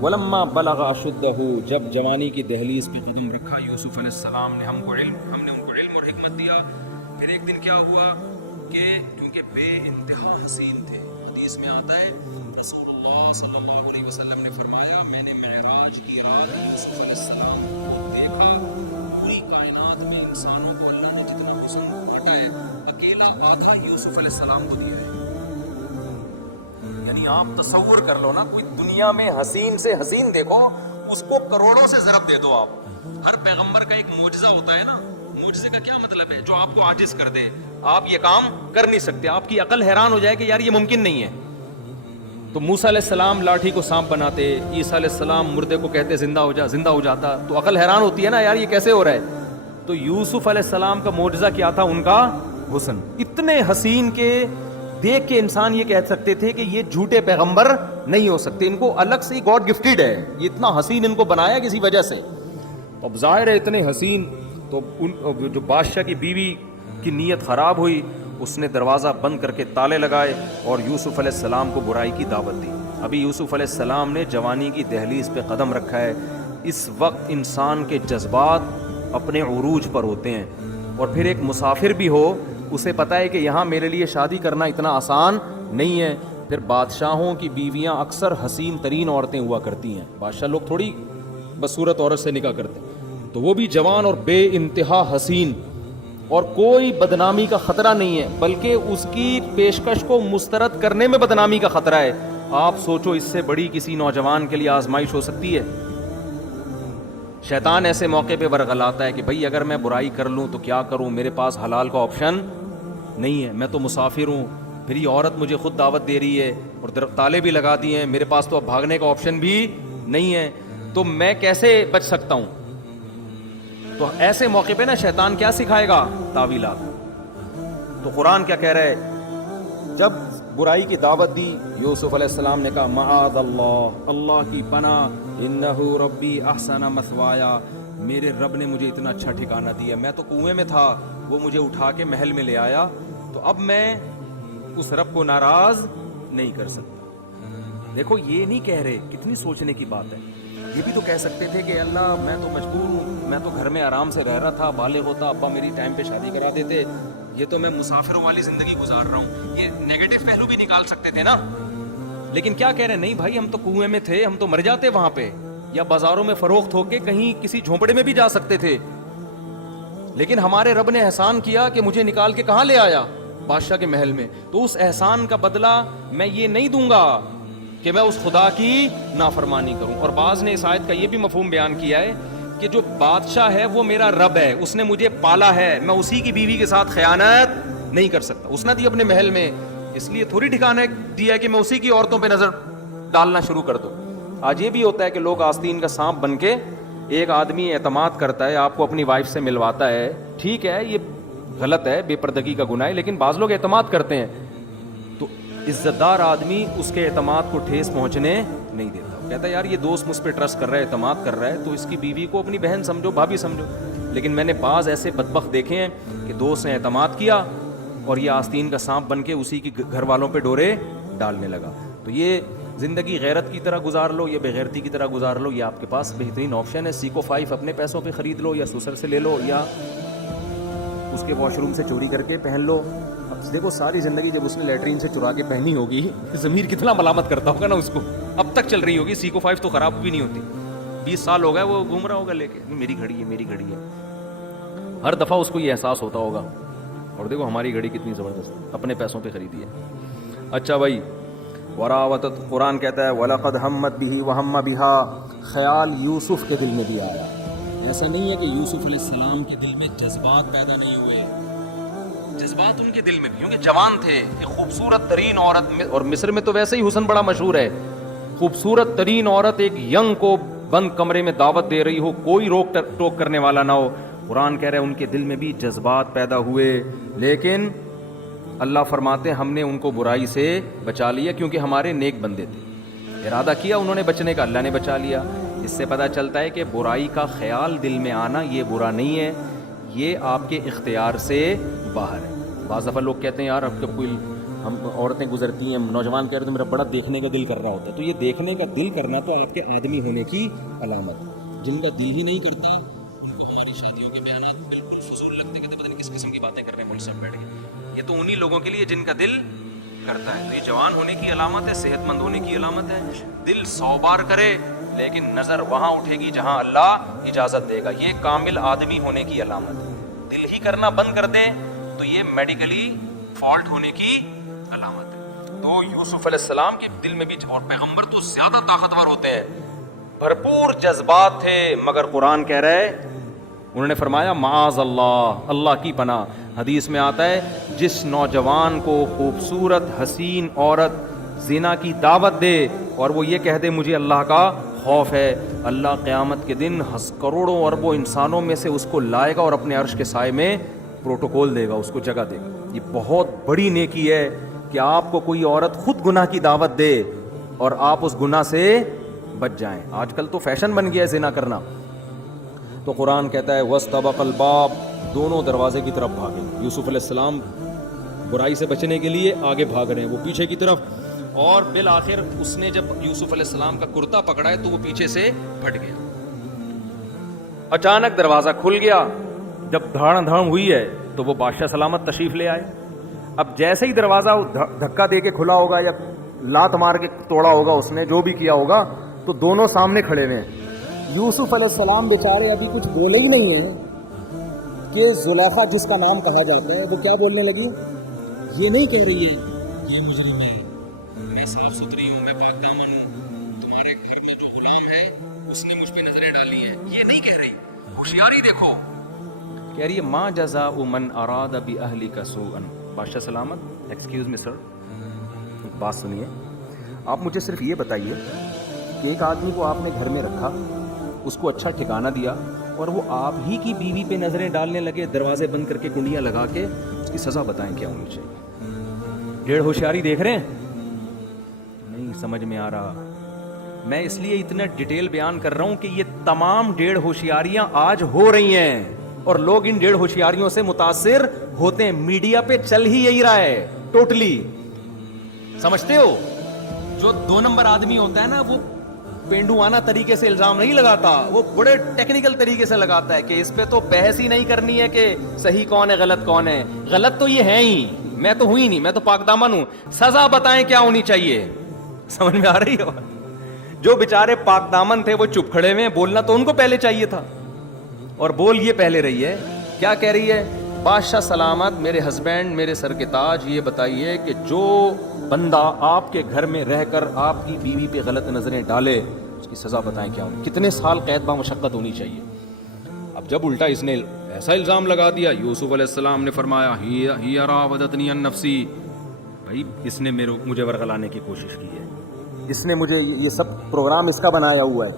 ولما بلغ اشدہ, جب جوانی کی دہلیز پہ قدم رکھا یوسف علیہ السلام نے, ہم نے ان کو علم اور حکمت دیا. پھر ایک دن کیا ہوا کہ کیونکہ بے انتہا حسین تھے. حدیث میں آتا ہے رسول اللہ صلی اللہ علیہ وسلم نے فرمایا میں نے معراج کی رات یوسف علیہ السلام کو دیکھا. پوری کائنات میں انسانوں کو اللہ نے جتنا حسن بانٹا ہے اکیلا آقا یوسف علیہ السلام کو دیا ہے. یعنی آپ تصور کر لو نا, کوئی دنیا میں حسین سے حسین دیکھو, اس کو کروڑوں سے ضرب دے دو آپ. ہر پیغمبر کا ایک معجزہ ہوتا ہے نا. معجزے کا کیا مطلب ہے؟ جو آپ کو عاجز کر دے. آپ یہ کام کر نہیں سکتے, آپ کی عقل حیران ہو جائے کہ یار یہ ممکن نہیں ہے. تو موسیٰ علیہ السلام لاٹھی کو سانپ بناتے, عیسیٰ علیہ السلام مردے کو کہتے زندہ ہو جاتا, تو عقل حیران ہوتی ہے نا یار یہ کیسے ہو رہا ہے. تو یوسف علیہ السلام کا معجزہ کیا تھا؟ ان کا حسن. اتنے حسین کے دیکھ کے انسان یہ کہہ سکتے تھے کہ یہ جھوٹے پیغمبر نہیں ہو سکتے, ان کو الگ سے گاڈ گفٹیڈ ہے, یہ اتنا حسین ان کو بنایا کسی وجہ سے. اب ظاہر ہے اتنے حسین, تو ان جو بادشاہ کی بیوی کی نیت خراب ہوئی, اس نے دروازہ بند کر کے تالے لگائے اور یوسف علیہ السلام کو برائی کی دعوت دی. ابھی یوسف علیہ السلام نے جوانی کی دہلیز پہ قدم رکھا ہے. اس وقت انسان کے جذبات اپنے عروج پر ہوتے ہیں, اور پھر ایک مسافر بھی ہو اسے پتہ ہے کہ یہاں میرے لیے شادی کرنا اتنا آسان نہیں ہے. پھر بادشاہوں کی بیویاں اکثر حسین ترین عورتیں ہوا کرتی ہیں. بادشاہ لوگ تھوڑی بدصورت عورت سے نکاح کرتے ہیں, تو وہ بھی جوان اور بے انتہا حسین, اور کوئی بدنامی کا خطرہ نہیں ہے, بلکہ اس کی پیشکش کو مسترد کرنے میں بدنامی کا خطرہ ہے. آپ سوچو اس سے بڑی کسی نوجوان کے لیے آزمائش ہو سکتی ہے؟ شیطان ایسے موقع پہ ورغلاتا ہے کہ بھائی اگر میں برائی کر لوں تو کیا کروں, میرے پاس حلال کا آپشن نہیں ہے, میں تو مسافر ہوں, پھر یہ عورت مجھے خود دعوت دے رہی ہے اور تالے بھی لگا دیے ہیں, میرے پاس تو اب بھاگنے کا آپشن بھی نہیں ہے, تو میں کیسے بچ سکتا ہوں؟ تو ایسے موقع پہ نا شیطان کیا سکھائے گا؟ تعویلات. تو قرآن کیا کہہ رہا ہے؟ جب برائی کی دعوت دی یوسف علیہ السلام نے کہا معاذ اللہ, اللہ کی پناہ, انہ ربی احسن مثوایا, میرے رب نے مجھے اتنا اچھا ٹھکانہ دیا. میں تو کنویں میں تھا, وہ مجھے اٹھا کے محل میں لے آیا, تو اب میں اس رب کو ناراض نہیں کر سکتا. دیکھو یہ نہیں کہہ رہے, کتنی سوچنے کی بات ہے. یہ بھی تو کہہ سکتے تھے کہ اللہ میں تو مجبور ہوں, میں تو گھر میں آرام سے رہ رہا تھا, بالغ ہوتا ابا میری ٹائم پہ شادی کرا دیتے, یہ تو میں مسافروں والی زندگی گزار رہا ہوں. یہ نیگیٹو پہلو بھی نکال سکتے تھے نا. لیکن کیا کہہ رہے ہیں؟ نہیں بھائی ہم تو کنویں میں تھے, ہم تو مر جاتے وہاں پہ, یا بازاروں میں فروخت ہو کے کہیں کسی جھونپڑے میں بھی جا سکتے تھے, لیکن ہمارے رب نے احسان کیا کہ مجھے نکال کے کہاں لے آیا؟ بادشاہ کے محل میں. تو اس احسان کا بدلہ میں یہ نہیں دوں گا کہ میں اس خدا کی نافرمانی کروں. اور بعض نے اس آیت کا یہ بھی مفہوم بیان کیا ہے کہ جو بادشاہ ہے وہ میرا رب ہے, اس نے مجھے پالا ہے, میں اسی کی بیوی کے ساتھ خیانت نہیں کر سکتا. اس نے دی اپنے محل میں, اس لیے تھوڑی ٹھکانہ دیا کہ میں اسی کی عورتوں پہ نظر ڈالنا شروع کر دوں. آج یہ بھی ہوتا ہے کہ لوگ آستین کا سانپ بن کے, ایک آدمی اعتماد کرتا ہے, آپ کو اپنی وائف سے ملواتا ہے, ٹھیک ہے یہ غلط ہے, بے پردگی کا گناہ ہے, لیکن بعض لوگ اعتماد کرتے ہیں, تو عزت دار آدمی اس کے اعتماد کو ٹھیس پہنچنے نہیں دیتا. کہتا ہے یار یہ دوست مجھ پہ ٹرسٹ کر رہا ہے, اعتماد کر رہا ہے, تو اس کی بیوی کو اپنی بہن سمجھو, بھابھی سمجھو. لیکن میں نے بعض ایسے بدبخت دیکھے ہیں کہ دوست نے اعتماد کیا اور یہ آستین کا سانپ بن کے اسی کی گھر والوں پہ ڈورے ڈالنے لگا. تو یہ زندگی غیرت کی طرح گزار لو یا بغیرتی کی طرح گزار لو, یہ آپ کے پاس بہترین آپشن ہے. سیکو 5 اپنے پیسوں پہ خرید لو, یا سسر سے لے لو, یا اس کے واش روم سے چوری کر کے پہن لو. اب دیکھو ساری زندگی جب اس نے لیٹرین سے چرا کے پہنی ہوگی, ضمیر کتنا ملامت کرتا ہوگا نا اس کو. اب تک چل رہی ہوگی, سیکو 5 تو خراب بھی نہیں ہوتی, 20 سال ہو گئے وہ گھوم رہا ہوگا لے کے, میری گھڑی ہے میری گھڑی ہے. ہر دفعہ اس کو یہ احساس ہوتا ہوگا, اور دیکھو ہماری گھڑی کتنی زبردست, اپنے پیسوں پہ خریدی ہے. اچھا بھائی, وراوتت, قرآن کہتا ہے وَلَقَدْ هَمَّتْ بِهِ وَهَمَّ بِهَا, خیال یوسف کے دل میں بھی آیا. ایسا نہیں ہے کہ یوسف علیہ السلام کے دل میں جذبات پیدا نہیں ہوئے, جذبات ان کے دل میں بھی, کیونکہ جوان تھے. ایک خوبصورت ترین عورت, اور مصر میں تو ویسے ہی حسن بڑا مشہور ہے, خوبصورت ترین عورت ایک ینگ کو بند کمرے میں دعوت دے رہی ہو, کوئی روک ٹوک کرنے والا نہ ہو. قرآن کہہ رہا ہے ان کے دل میں بھی جذبات پیدا ہوئے, لیکن اللہ فرماتے ہیں ہم نے ان کو برائی سے بچا لیا کیونکہ ہمارے نیک بندے تھے، ارادہ کیا انہوں نے بچنے کا، اللہ نے بچا لیا۔ اس سے پتہ چلتا ہے کہ برائی کا خیال دل میں آنا یہ برا نہیں ہے، یہ آپ کے اختیار سے باہر ہے۔ بعض دفعہ لوگ کہتے ہیں یار اب جب کوئی ہم عورتیں گزرتی ہیں، نوجوان کہہ رہے ہیں تو میرا بڑا دیکھنے کا دل کر رہا ہوتا ہے، تو یہ دیکھنے کا دل کرنا تو آپ کے آدمی ہونے کی علامت۔ جن کا دل ہی نہیں کرتا ان کو ہماری شادیوں کے بیانات بالکل فضول لگتے، کہتے پتہ نہیں کس قسم کی باتیں کر رہے ہیں ملک سب بیٹھ کے، یہ تو انہی لوگوں کے لیے جن کا دل کرتا ہے۔ تو یہ جوان ہونے کی علامت ہے، صحت مند ہونے کی علامت ہے۔ دل 100 بار کرے لیکن نظر وہاں اٹھے گی جہاں اللہ اجازت دے گا، یہ کامل آدمی ہونے کی علامت ہے۔ دل ہی کرنا بند کر دیں تو یہ میڈیکلی فالٹ ہونے کی علامت ہے۔ تو یوسف علیہ السلام کے دل میں بھی، اور پیغمبر تو زیادہ طاقتور ہوتے ہیں، بھرپور جذبات تھے، مگر قرآن کہہ رہے انہوں نے فرمایا معاذ اللہ، اللہ کی پناہ۔ حدیث میں آتا ہے جس نوجوان کو خوبصورت حسین عورت زنا کی دعوت دے اور وہ یہ کہہ دے مجھے اللہ کا خوف ہے، اللہ قیامت کے دن کروڑوں اربوں انسانوں میں سے اس کو لائے گا اور اپنے عرش کے سائے میں پروٹوکول دے گا، اس کو جگہ دے گا۔ یہ بہت بڑی نیکی ہے کہ آپ کو کوئی عورت خود گناہ کی دعوت دے اور آپ اس گناہ سے بچ جائیں۔ آج کل تو فیشن بن گیا ہے زنا کرنا، تو قرآن کہتا ہے وَاسْتَبَقَ الْبَابَ، دونوں دروازے کی طرف بھاگے۔ یوسف علیہ السلام برائی سے بچنے کے لیے آگے بھاگ رہے ہیں، وہ پیچھے کی طرف، اور بالآخر اس نے جب یوسف علیہ السلام کا کرتا پکڑا ہے تو وہ پیچھے سے پھٹ گیا۔ اچانک دروازہ کھل گیا، جب دھاڑم دھاڑم ہوئی ہے تو وہ بادشاہ سلامت تشریف لے آئے۔ اب جیسے ہی دروازہ دھکا دے کے کھلا ہوگا یا لات مار کے توڑا ہوگا، اس نے جو بھی کیا ہوگا، تو دونوں سامنے کھڑے ہوئے ہیں۔ یوسف علیہ السلام بیچارے ابھی کچھ بولے ہی نہیں ہیں کہ زلیخا جس کا نام کہا جاتا ہے وہ کیا بولنے لگی؟ یہ نہیں کہہ رہی ہے یہ مجرم ہے، میں صاف ستھری ہوں، میں پاک دامن ہوں، تمہارے گھر میں جو غلام ہے اس نے مجھ پہ نظریں ڈالی ہیں، یہ نہیں کہہ رہی۔ ہوشیاری دیکھو، کہہ رہی ہے ما جزاء من اراد باہلک سوءا۔ بادشاہ سلامت ایکسکیوز می سر، بات سنیے، آپ مجھے صرف یہ بتائیے کہ ایک آدمی کو آپ نے گھر میں رکھا، اس کو اچھا ٹھکانہ دیا اور وہ آپ ہی کی بیوی پہ نظریں ڈالنے لگے، دروازے بند کر کے کنڈیاں لگا کے، اس کی سزا بتائیں کیا ہونی چاہیے؟ ڈیڑھ ہوشیاری دیکھ رہے ہیں؟ نہیں سمجھ میں آ رہا۔ میں اس لیے اتنا ڈیٹیل بیان کر رہا ہوں کہ یہ تمام ڈیڑھ ہوشیاریاں آج ہو رہی ہیں اور لوگ ان ڈیڑھ ہوشیاریوں سے متاثر ہوتے ہیں۔ میڈیا پہ چل ہی یہی رہا ہے ٹوٹلی، سمجھتے ہو؟ جو 2 نمبر آدمی ہوتا ہے نا، وہ پینڈوانہ طریقے سے الزام نہیں لگاتا، وہ بڑے ٹیکنیکل طریقے سے لگاتا ہے کہ اس پہ تو بحث ہی نہیں کرنی ہے کہ صحیح کون ہے غلط کون ہے، غلط تو یہ ہے ہی، میں تو ہوئی نہیں، میں تو پاک دامن ہوں، سزا بتائیں کیا ہونی چاہیے۔ سمجھ میں آ رہی ہے؟ جو بیچارے پاک دامن تھے وہ چپ کھڑے ہوئے، بولنا تو ان کو پہلے چاہیے تھا، اور بول یہ پہلے رہی ہے، کیا کہہ رہی ہے؟ بادشاہ سلامت، میرے ہسبینڈ، میرے سر کے تاج، یہ بتائیے کہ جو بندہ آپ کے گھر میں رہ کر آپ کی بیوی پہ غلط نظریں ڈالے اس کی سزا بتائیں کیا ہونی، کتنے سال قید با مشقت ہونی چاہیے۔ اب جب الٹا اس نے ایسا الزام لگا دیا، یوسف علیہ السلام نے فرمایا ہی راودتنی عن نفسی، بھائی اس نے مجھے ورغلانے کی کوشش کی ہے، اس نے مجھے یہ سب پروگرام اس کا بنایا ہوا ہے۔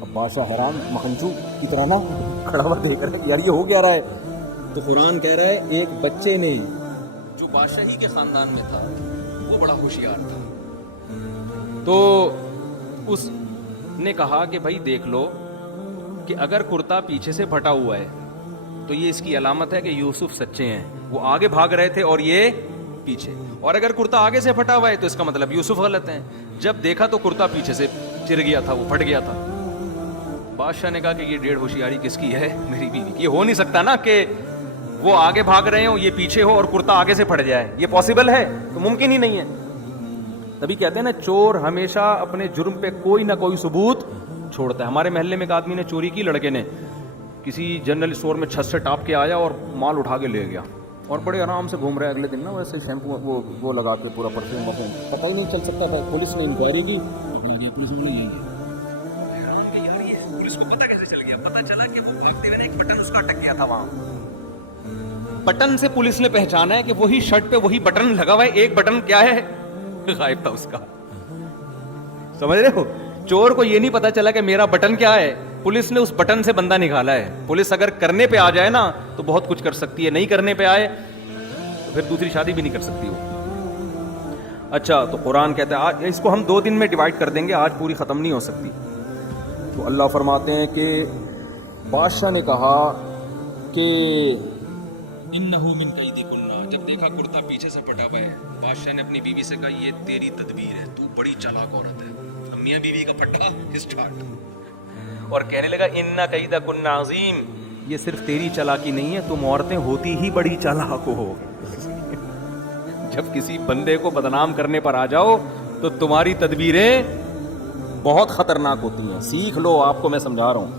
اب بادشاہ حیران مکھنچو کی طرح نا کھڑا ہوا دیکھ رہا ہے کہ یار یہ ہو کیا رہا ہے، تو قرآن کہہ رہا ہے ایک بچے نے جو بادشاہی کے خاندان میں تھا وہ بڑا ہوشیار تھا، تو اس نے کہا کہ بھائی دیکھ لو کہ اگر کرتا پیچھے سے پھٹا ہوا ہے تو یہ اس کی علامت ہے کہ یوسف سچے ہیں، وہ آگے بھاگ رہے تھے اور یہ پیچھے، اور اگر کرتا آگے سے پھٹا ہوا ہے تو اس کا مطلب یوسف غلط ہیں۔ جب دیکھا تو کرتا پیچھے سے چر گیا تھا، وہ پھٹ گیا تھا۔ بادشاہ نے کہا کہ یہ ڈیڑھ ہوشیاری کس کی ہے؟ میری بیوی کی۔ یہ ہو نہیں سکتا نا کہ وہ آگے بھاگ رہے ہوں، یہ پیچھے ہو اور کرتا آگے سے پھٹ جائے، یہ پاسبل ہے؟ تو ممکن ہی نہیں ہے۔ تبھی کہتے ہیں نا چور ہمیشہ اپنے جرم پہ کوئی نہ کوئی ثبوت چھوڑتا ہے۔ ہمارے محلے میں ایک آدمی نے چوری کی، لڑکے نے کسی جنرل اسٹور میں چھت سے ٹاپ کے آیا اور مال اٹھا کے لے گیا، اور بڑے آرام سے گھوم رہے اگلے دن نا ویسے شیمپو وہ لگا کے پورا پرفیوم پتہ ہی نہیں چل سکتا تھا۔ پولیس نے انکوائری کی، پولیس کو پتہ کیسے چل گیا؟ پتہ چلا کہ وہ بھاگتے ہوئے ایک بٹن اس کا اٹک گیا تھا وہاں، بٹن سے پولیس نے پہچانا ہے کہ وہی شرٹ پہ وہی بٹن لگا ہوا ہے، ایک بٹن کیا ہے غائب تھا اس کا۔ سمجھ رہے ہو؟ چور کو یہ نہیں پتا چلا کہ میرا بٹن کیا ہے، پولیس نے اس بٹن سے بندہ نکالا ہے۔ پولیس اگر کرنے پہ آ جائے نا تو بہت کچھ کر سکتی ہے، نہیں کرنے پہ آئے پھر دوسری شادی بھی نہیں کر سکتی وہ. اچھا تو قرآن کہتا ہے آج اس کو ہم 2 دن میں ڈیوائڈ کر دیں گے, آج پوری ختم نہیں ہو سکتی. تو اللہ فرماتے ہیں کہ بادشاہ نے کہا کہ انہو من کیدکنا, جب دیکھا کرتا پیچھے سے پٹا ہوا ہے, بادشاہ نے اپنی بیوی سے کہا یہ تیری تدبیر ہے, تو بڑی چالاک عورت ہے. میاں بیوی کا پٹا اسٹارٹ, اور کہنے لگا ان کیدکنا عظیم, یہ صرف تیری چالاکی نہیں ہے, تم عورتیں ہوتی ہی بڑی چالاک ہو. جب کسی بندے کو بدنام کرنے پر آ جاؤ تو تمہاری تدبیریں بہت خطرناک ہوتی ہیں, سیکھ لو, آپ کو میں سمجھا رہا ہوں.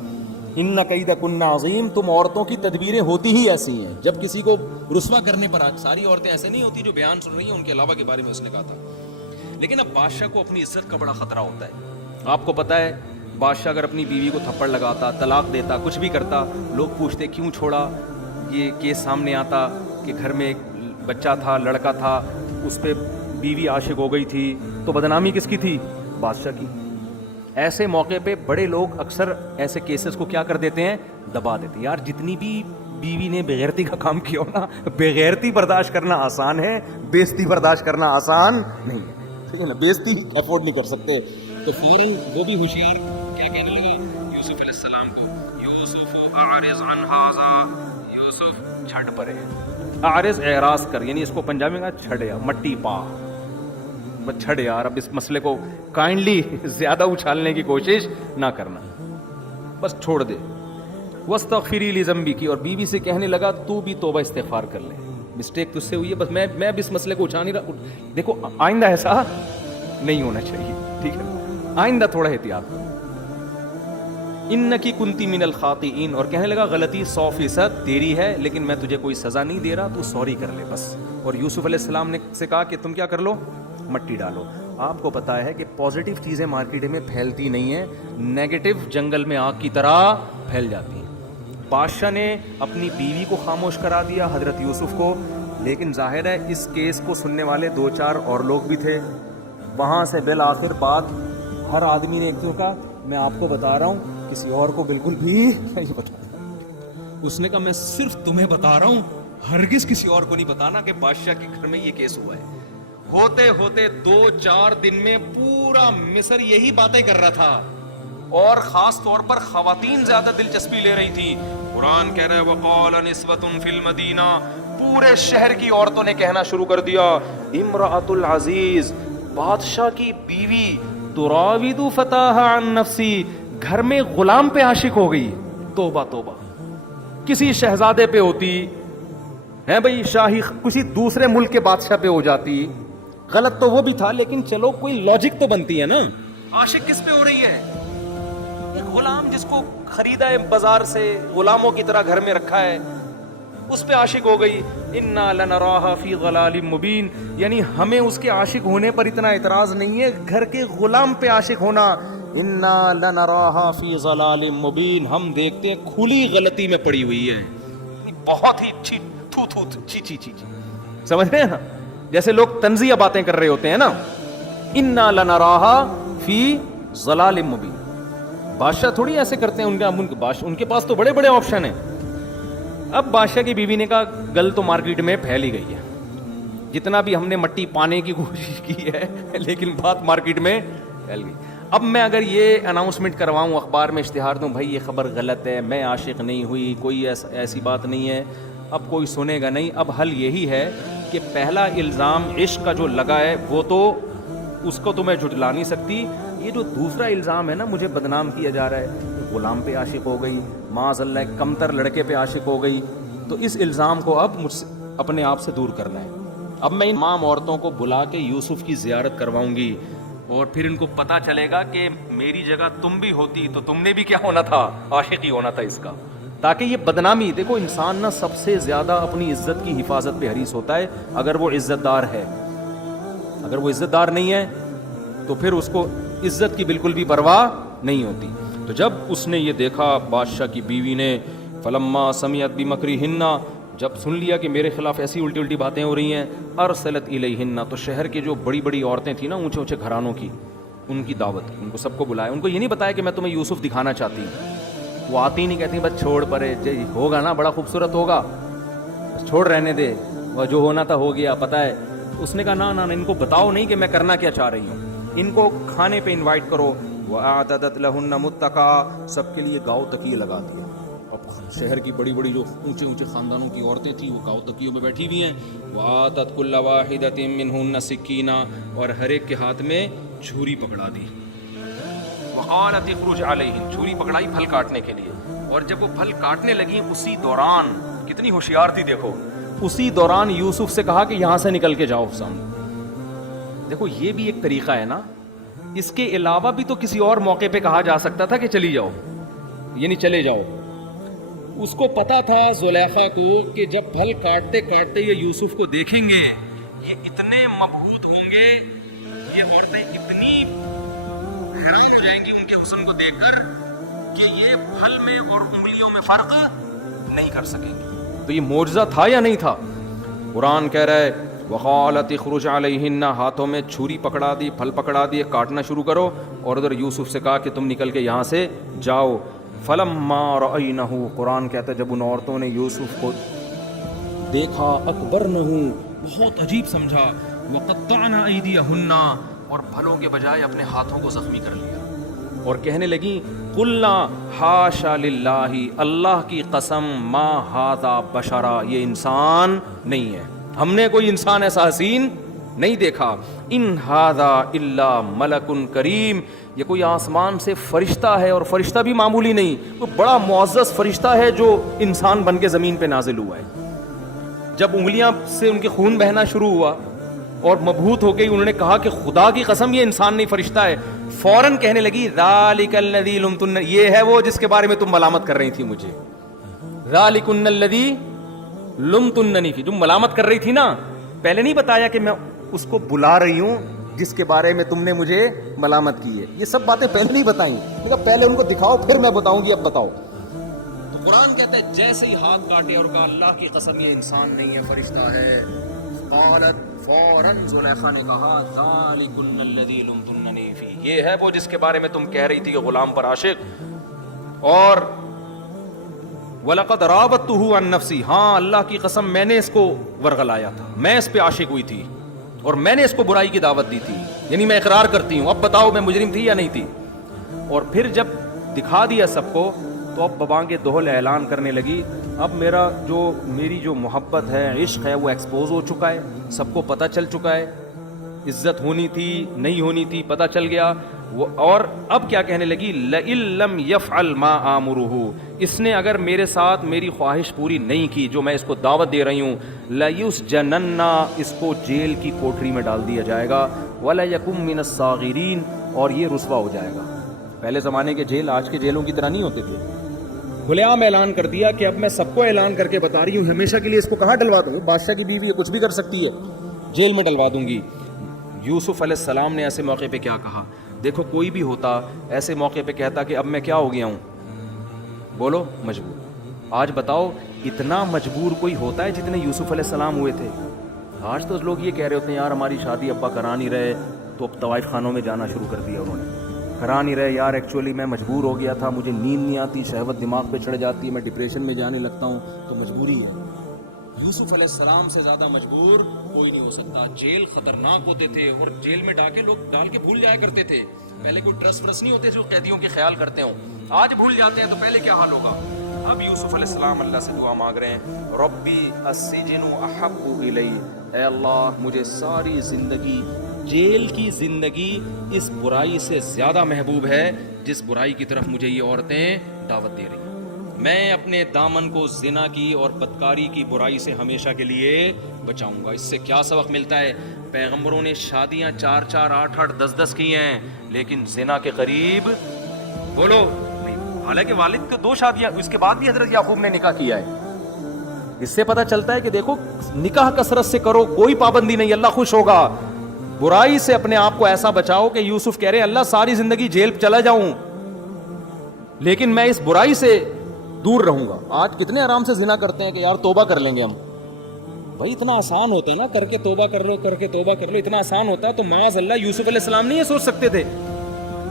ان کیدکن عظیم, تم عورتوں کی تدبیریں ہوتی ہی ایسی ہیں. جب کسی کو رسوا کرنے پر آج, ساری عورتیں ایسے نہیں ہوتی جو بیان سن رہی ہیں, ان کے علاوہ کے بارے میں اس نے کہا تھا. لیکن اب بادشاہ کو اپنی عزت کا بڑا خطرہ ہوتا ہے. آپ کو پتا ہے بادشاہ اگر اپنی بیوی کو تھپڑ لگاتا, طلاق دیتا, کچھ بھی کرتا, لوگ پوچھتے کیوں چھوڑا. یہ کیس سامنے آتا کہ گھر میں ایک بچہ تھا, لڑکا تھا, اس پہ بیوی عاشق ہو گئی تھی, تو بدنامی کس کی تھی؟ بادشاہ کی. ایسے موقع پہ بڑے لوگ اکثر ایسے کیسز کو کیا کر دیتے ہیں؟ دبا دیتے ہیں. یار جتنی بھی بیوی نے بغیرتی کا کام کیا ہو نا, بغیرتی برداشت کرنا آسان ہے, بےزتی برداشت کرنا آسان نہیں ہے. ٹھیک ہے نا, بےزتی افورڈ نہیں کر سکتے. تو فوراً وہ بھی ہوشیار کیا کہنے لگا یوسف علیہ السلام کو, یوسف اعرض عن ھذا, یوسف چھٹ پرے. اعرض اعراض کر, یعنی اس کو پنجابی میں کہا چھڑ یا مٹی پا, بس چھڑ یار, اب اس مسئلے کو کائنڈلی زیادہ اچھالنے کی کوشش نہ کرنا, بس چھوڑ دے. واستغفری لذنبک, اور بیوی سے کہنے لگا تو بھی توبہ استغفار کر لے, مسٹیک تجھ سے ہوئی ہے, بس میں اب اس مسئلے کو اٹھا نہیں رہا. دیکھو آئندہ ایسا نہیں ہونا چاہیے, ٹھیک ہے, آئندہ تھوڑا احتیاط کرو. انکی کنتی من الخاطئین, اور کہنے لگا غلطی 100% تیری ہے, لیکن میں تجھے کوئی سزا نہیں دے رہا, تو سوری کر لے بس. اور یوسف علیہ السلام نے سے کہا کہ تم کیا کر لو, مٹی ڈالو. آپ کو پتا ہے کہ پازیٹیو چیزیں مارکیٹ میں پھیلتی نہیں ہیں, نیگیٹو جنگل میں آگ کی طرح پھیل جاتی ہیں. بادشاہ نے اپنی بیوی کو خاموش کرا دیا, حضرت یوسف کو, لیکن ظاہر ہے اس کیس کو سننے والے 2-4 اور لوگ بھی تھے. وہاں سے بالآخر بات ہر آدمی نے ایک تو کہا میں آپ کو بتا رہا ہوں, کسی اور کو بالکل بھی نہیں بتانا. اس نے کہا میں صرف تمہیں بتا رہا ہوں, ہرگز کسی اور کو نہیں بتانا کہ بادشاہ کے گھر میں یہ کیس ہوا ہے. ہوتے ہوتے 2-4 دن میں پورا مصر یہی باتیں کر رہا تھا, اور خاص طور پر خواتین زیادہ دلچسپی لے رہی تھی. قرآن کہہ رہا ہے وقال نسوۃ فی المدینہ, پورے شہر کی عورتوں نے کہنا شروع کر دیا امرأۃ العزیز, بادشاہ کی بیوی, تراود فتاها عن نفسی, گھر میں غلام پہ عاشق ہو گئی. توبہ توبہ, کسی شہزادے پہ ہوتی ہے بھائی, شاہی کسی دوسرے ملک کے بادشاہ پہ ہو جاتی. غلط تو وہ بھی تھا, لیکن چلو کوئی لاجک تو بنتی ہے نا. عاشق کس پہ ہو رہی ہے؟ ایک غلام جس کو خریدا ہے بازار سے, غلاموں کی طرح گھر میں رکھا ہے, اس پہ عاشق ہو گئی. انا لنراھا فی ضلال مبین, یعنی ہمیں اس کے عاشق ہونے پر اتنا اعتراض نہیں ہے, گھر کے غلام پہ عاشق ہونا. انا لنراھا فی ضلال مبین, ہم دیکھتے ہیں کھلی غلطی میں پڑی ہوئی ہے, بہت ہی چھی تھو تھو چھی چھی چھی, سمجھ رہے ہیں نا, جیسے لوگ طنزیہ باتیں کر رہے ہوتے ہیں نا. انا لنراھا فی ضلال مبین, بادشاہ تھوڑی ایسے کرتے ہیں, ان کے پاس تو بڑے بڑے آپشن ہیں. اب بادشاہ کی بیوی نے کہا گل تو مارکیٹ میں پھیل ہی گئی ہے, جتنا بھی ہم نے مٹی پانے کی کوشش کی ہے, لیکن بات مارکیٹ میں پھیل گئی. اب میں اگر یہ اناؤنسمنٹ کرواؤں, اخبار میں اشتہار دوں, بھائی یہ خبر غلط ہے, میں عاشق نہیں ہوئی, کوئی ایسی بات نہیں ہے, اب کوئی سنے گا نہیں. اب حل یہی ہے کہ پہلا الزام عشق کا جو لگا ہے وہ تو اس کو تو میں جھٹلا نہیں سکتی. یہ جو دوسرا الزام ہے نا, مجھے بدنام کیا جا رہا ہے, غلام پہ عاشق ہو گئی, معاذ اللہ کمتر لڑکے پہ عاشق ہو گئی, تو اس الزام کو اب مجھ سے اپنے آپ سے دور کرنا ہے. اب میں ان تمام عورتوں کو بلا کے یوسف کی زیارت کرواؤں گی, اور پھر ان کو پتہ چلے گا کہ میری جگہ تم بھی ہوتی تو تم نے بھی کیا ہونا تھا, عاشق ہی ہونا تھا اس کا. تاکہ یہ بدنامی, دیکھو انسان نا سب سے زیادہ اپنی عزت کی حفاظت پہ حریص ہوتا ہے اگر وہ عزت دار ہے. اگر وہ عزت دار نہیں ہے تو پھر اس کو عزت کی بالکل بھی پرواہ نہیں ہوتی. تو جب اس نے یہ دیکھا بادشاہ کی بیوی نے, فلما سمعت بمکرہن, جب سن لیا کہ میرے خلاف ایسی الٹی الٹی باتیں ہو رہی ہیں, ارسلت الیہن, تو شہر کے جو بڑی بڑی عورتیں تھیں نا, اونچے اونچے گھرانوں کی, ان کی دعوت, ان کو سب کو بلایا. ان کو یہ نہیں بتایا کہ میں تمہیں یوسف دکھانا چاہتی ہوں, وہ آتی نہیں, کہتی بس چھوڑ پرے, ہوگا نا بڑا خوبصورت ہوگا, بس چھوڑ رہنے دے, وہ جو ہونا تھا ہو گیا، پتہ ہے. اس نے کہا نا نا ان کو بتاؤ نہیں کہ میں کرنا کیا چاہ رہی ہوں، ان کو کھانے پہ انوائٹ کرو. وَأَعْتَدَتْ لَهُنَّ مُتَّكَأً، سب کے لیے گاؤ تکیے لگا دیا. اب شہر کی بڑی بڑی جو اونچے اونچے خاندانوں کی عورتیں تھیں وہ گاؤ تکیوں میں بیٹھی ہوئی ہیں. وَآتَتْ كُلَّ وَاحِدَةٍ مِّنْهُنَّ سِكِّينًا، اور ہر ایک کے ہاتھ میں چھری پکڑا دی. وقالت اخرج علیہم، چھری پکڑائی پھل کاٹنے کے لیے. اور جب وہ پھل کاٹنے لگی اسی دوران، کتنی ہوشیار تھی دیکھو، اسی دوران یوسف سے کہا کہ یہاں سے نکل کے جاؤ سامنے. دیکھو یہ بھی ایک طریقہ ہے نا. اس کے علاوہ بھی تو کسی اور موقع پہ کہا جا سکتا تھا کہ چلی جاؤ، یعنی چلے جاؤ. اس کو پتا تھا زلیخا کو کہ جب پھل کاٹتے کاٹتے یہ یوسف کو دیکھیں گے یہ اتنے مبہوت ہوں گے، یہ عورتیں اتنی حیران ہو جائیں گی ان کے حسن کو دیکھ کر کہ یہ پھل میں اور انگلیوں میں فرق نہیں کر سکیں گے. تو یہ معجزہ تھا یا نہیں تھا؟ قرآن کہہ رہا ہے وقالت اخرج علیہن، ہاتھوں میں چھری پکڑا دی، پھل پکڑا دیے، کاٹنا شروع کرو. اور ادھر یوسف سے کہا کہ تم نکل کے یہاں سے جاؤ. فلما رأینہ، قرآن کہتا ہے جب ان عورتوں نے یوسف کو دیکھا، اکبرنہ، بہت عجیب سمجھا، وقطعن ایدیہن، اور پھلوں کے بجائے اپنے ہاتھوں کو زخمی کر لیا، اور کہنے لگی قلنا حاشا للہ، اللہ کی قسم، ما ھذا بشرا، یہ انسان نہیں ہے، ہم نے کوئی انسان ایسا حسین نہیں دیکھا. ان ھذا الا ملک کریم، یہ کوئی آسمان سے فرشتہ ہے، اور فرشتہ بھی معمولی نہیں، وہ بڑا معزز فرشتہ ہے جو انسان بن کے زمین پہ نازل ہوا ہے. جب انگلیاں سے ان کے خون بہنا شروع ہوا اور مبہوت ہو گئی، انہوں نے کہا کہ خدا کی قسم یہ انسان نہیں فرشتہ ہے. فوراً کہنے لگی ذالک الذی لمتن، یہ ہے وہ جس کے بارے میں تم ملامت کر رہی تھی مجھے. ذالکن الذی لمتننی فی، جو ملامت کر رہی تھی نا، پہلے نہیں بتایا کہ میں اس کو بلا رہی ہوں جس کے بارے میں تم نے مجھے ملامت کی ہے. یہ سب باتیں پہلے نہیں بتائیں، لیکن پہلے ان کو دکھاؤ پھر میں بتاؤں گی، اب بتاؤ. تو قرآن کہتا ہے جیسے ہی ہاتھ کاٹے اور کہا اللہ کی قسم یہ انسان نہیں ہے فرشتہ ہے، قالت، فوراً زلیخا نے کہا ذالکن الذی لمتننی فی، یہ ہے وہ جس کے بارے میں تم کہہ رہی تھی کہ غلام پر عاشق. اور وَلَقَدْ رَاوَدتُّهُ عَن نَفْسِهِ، ہاں اللہ کی قسم میں نے اس کو ورغلایا تھا، میں اس پہ عاشق ہوئی تھی اور میں نے اس کو برائی کی دعوت دی تھی، یعنی میں اقرار کرتی ہوں، اب بتاؤ میں مجرم تھی یا نہیں تھی. اور پھر جب دکھا دیا سب کو تو اب ببانگ دہل اعلان کرنے لگی، اب میری جو محبت ہے، عشق ہے، وہ ایکسپوز ہو چکا ہے، سب کو پتہ چل چکا ہے، عزت ہونی تھی نہیں ہونی تھی پتہ چل گیا. اور اب کیا کہنے لگی لئن لم یفعل ما آمرہ، اس نے اگر میرے ساتھ میری خواہش پوری نہیں کی جو میں اس کو دعوت دے رہی ہوں، لیسجنن، اس کو جیل کی کوٹری میں ڈال دیا جائے گا، ولیکن من الصاغرین، اور یہ رسوا ہو جائے گا. پہلے زمانے کے جیل آج کے جیلوں کی طرح نہیں ہوتے تھے. کھلے عام اعلان کر دیا کہ اب میں سب کو اعلان کر کے بتا رہی ہوں، ہمیشہ کے لیے اس کو کہاں ڈلوا دوں، بادشاہ کی بیوی کچھ بھی کر سکتی ہے، جیل میں ڈلوا دوں گی. یوسف علیہ السلام نے ایسے موقع پہ کیا کہا؟ دیکھو کوئی بھی ہوتا ایسے موقع پہ کہتا کہ اب میں کیا ہو گیا ہوں، بولو مجبور. آج بتاؤ اتنا مجبور کوئی ہوتا ہے جتنے یوسف علیہ السلام ہوئے تھے؟ آج تو لوگ یہ کہہ رہے ہوتے ہیں یار ہماری شادی ابا کرا نہیں رہے، تو اب طوائف خانوں میں جانا شروع کر دیا انہوں نے، کرا نہیں رہے یار، ایکچولی میں مجبور ہو گیا تھا، مجھے نیند نہیں آتی، شہوت دماغ پہ چڑھ جاتی ہے، میں ڈپریشن میں جانے لگتا ہوں، تو مجبوری ہے. یوسف علیہ السلام سے زیادہ مجبور کوئی نہیں ہو سکتا. جیل خطرناک ہوتے تھے اور جیل میں ڈال کے بھول جایا کرتے تھے. پہلے کوئی ڈرس ورس نہیں ہوتے جو قیدیوں کے خیال کرتے ہوں، آج بھول جاتے ہیں تو پہلے کیا حال ہوگا. اب یوسف علیہ السلام اللہ سے دعا مانگ رہے ہیں، ربی السجن احب الی، اے اللہ مجھے ساری زندگی، جیل کی زندگی اس برائی سے زیادہ محبوب ہے جس برائی کی طرف مجھے یہ عورتیں دعوت دے رہی ہیں. میں اپنے دامن کو زنا کی اور بدکاری کی برائی سے ہمیشہ کے لیے بچاؤں گا. اس سے کیا سبق ملتا ہے؟ پیغمبروں نے شادیاں 4 8 8 10 کی ہیں، لیکن زنا کے قریب بولو نہیں. حالانکہ والد کو 2 شادیاں، اس کے بعد بھی حضرت یعقوب نے نکاح کیا ہے. اس سے پتہ چلتا ہے کہ دیکھو نکاح کثرت سے کرو، کوئی پابندی نہیں، اللہ خوش ہوگا. برائی سے اپنے آپ کو ایسا بچاؤ کہ یوسف کہہ رہے ہیں اللہ ساری زندگی جیل چلا جاؤں لیکن میں اس برائی سے دور رہوں گا. آج کتنے آرام سے زنا کرتے ہیں کہ یار توبہ کر لیں گے ہم. بھائی اتنا آسان ہوتا نا، کر کے توبہ کر لو، کر کے توبہ کر لو، اتنا آسان ہوتا. تو معاذ اللہ یوسف علیہ السلام نہیں یہ سوچ سکتے تھے،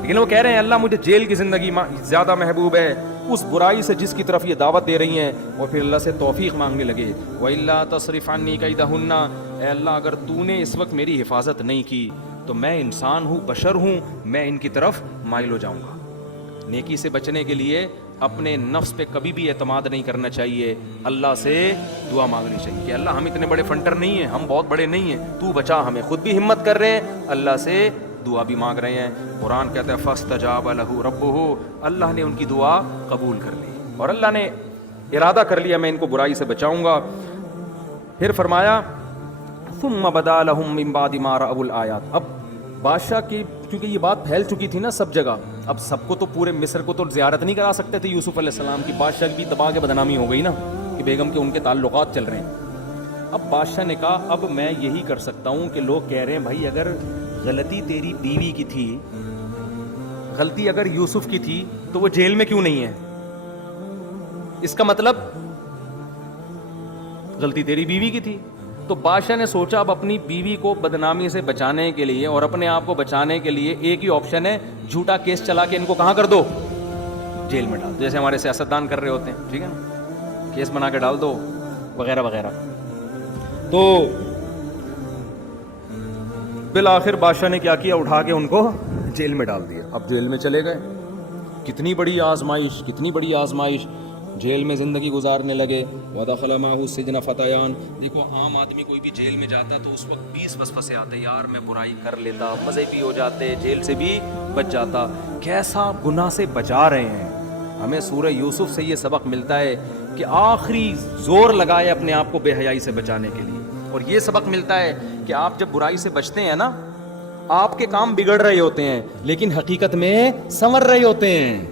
لیکن وہ کہہ رہے ہیں اللہ مجھے جیل کی زندگی زیادہ محبوب ہے. اس برائی سے جس کی طرف یہ دعوت دے رہی ہیں, اور پھر اللہ سے توفیق مانگنے لگے. وَإِلَّا تَصْرِفْ عَنِّي كَيْدَهُنَّ, اے اللہ اگر تو نے اس وقت میری حفاظت نہیں کی تو میں انسان ہوں, بشر ہوں, میں ان کی طرف مائل ہو جاؤں گا. نیکی سے بچنے کے لیے اپنے نفس پہ کبھی بھی اعتماد نہیں کرنا چاہیے, اللہ سے دعا مانگنی چاہیے کہ اللہ ہم اتنے بڑے فنٹر نہیں ہیں, ہم بہت بڑے نہیں ہیں, تو بچا ہمیں. خود بھی ہمت کر رہے ہیں, اللہ سے دعا بھی مانگ رہے ہیں. قرآن کہتا ہے فاستجاب لہ ربہ, اللہ نے ان کی دعا قبول کر لی اور اللہ نے ارادہ کر لیا میں ان کو برائی سے بچاؤں گا. پھر فرمایا ثم بدا لہم من بعد ما رأوا الآیات. اب بادشاہ کی کیونکہ یہ بات پھیل چکی تھی نا سب جگہ, اب سب کو تو پورے مصر کو تو زیارت نہیں کرا سکتے تھے یوسف علیہ السلام کی, بادشاہ کی بھی تباہ کے بدنامی ہو گئی نا کہ بیگم کے ان کے تعلقات چل رہے ہیں. اب بادشاہ نے کہا اب میں یہی کر سکتا ہوں کہ لوگ کہہ رہے ہیں بھائی اگر غلطی تیری بیوی کی تھی, غلطی اگر یوسف کی تھی تو وہ جیل میں کیوں نہیں ہے؟ اس کا مطلب غلطی تیری بیوی کی تھی. تو بادشاہ نے سوچا اب اپنی بیوی کو بدنامی سے بچانے کے لیے اور اپنے آپ کو بچانے کے لیے ایک ہی آپشن ہے, جھوٹا کیس چلا کے ان کو کہاں کر دو, جیل میں ڈال دو, جیسے ہمارے سیاستدان کر رہے ہوتے ہیں, ٹھیک ہے نا, کیس بنا کے ڈال دو وغیرہ وغیرہ. تو بالآخر بادشاہ نے کیا کیا, اٹھا کے ان کو جیل میں ڈال دیا. اب جیل میں چلے گئے, کتنی بڑی آزمائش, کتنی بڑی آزمائش, جیل میں زندگی گزارنے لگے. وَدَخَلَ مَعَهُ السِّجْنَ فَتَيَانِ. دیکھو عام آدمی کوئی بھی جیل میں جاتا تو اس وقت 20 وسوسے آتے, یار میں برائی کر لیتا, مزے بھی ہو جاتے, جیل سے بھی بچ جاتا. کیسا گناہ سے بچا رہے ہیں. ہمیں سورہ یوسف سے یہ سبق ملتا ہے کہ آخری زور لگائے اپنے آپ کو بے حیائی سے بچانے کے لیے, اور یہ سبق ملتا ہے کہ آپ جب برائی سے بچتے ہیں نا, آپ کے کام بگڑ رہے ہوتے ہیں لیکن حقیقت میں سنور رہے ہوتے ہیں.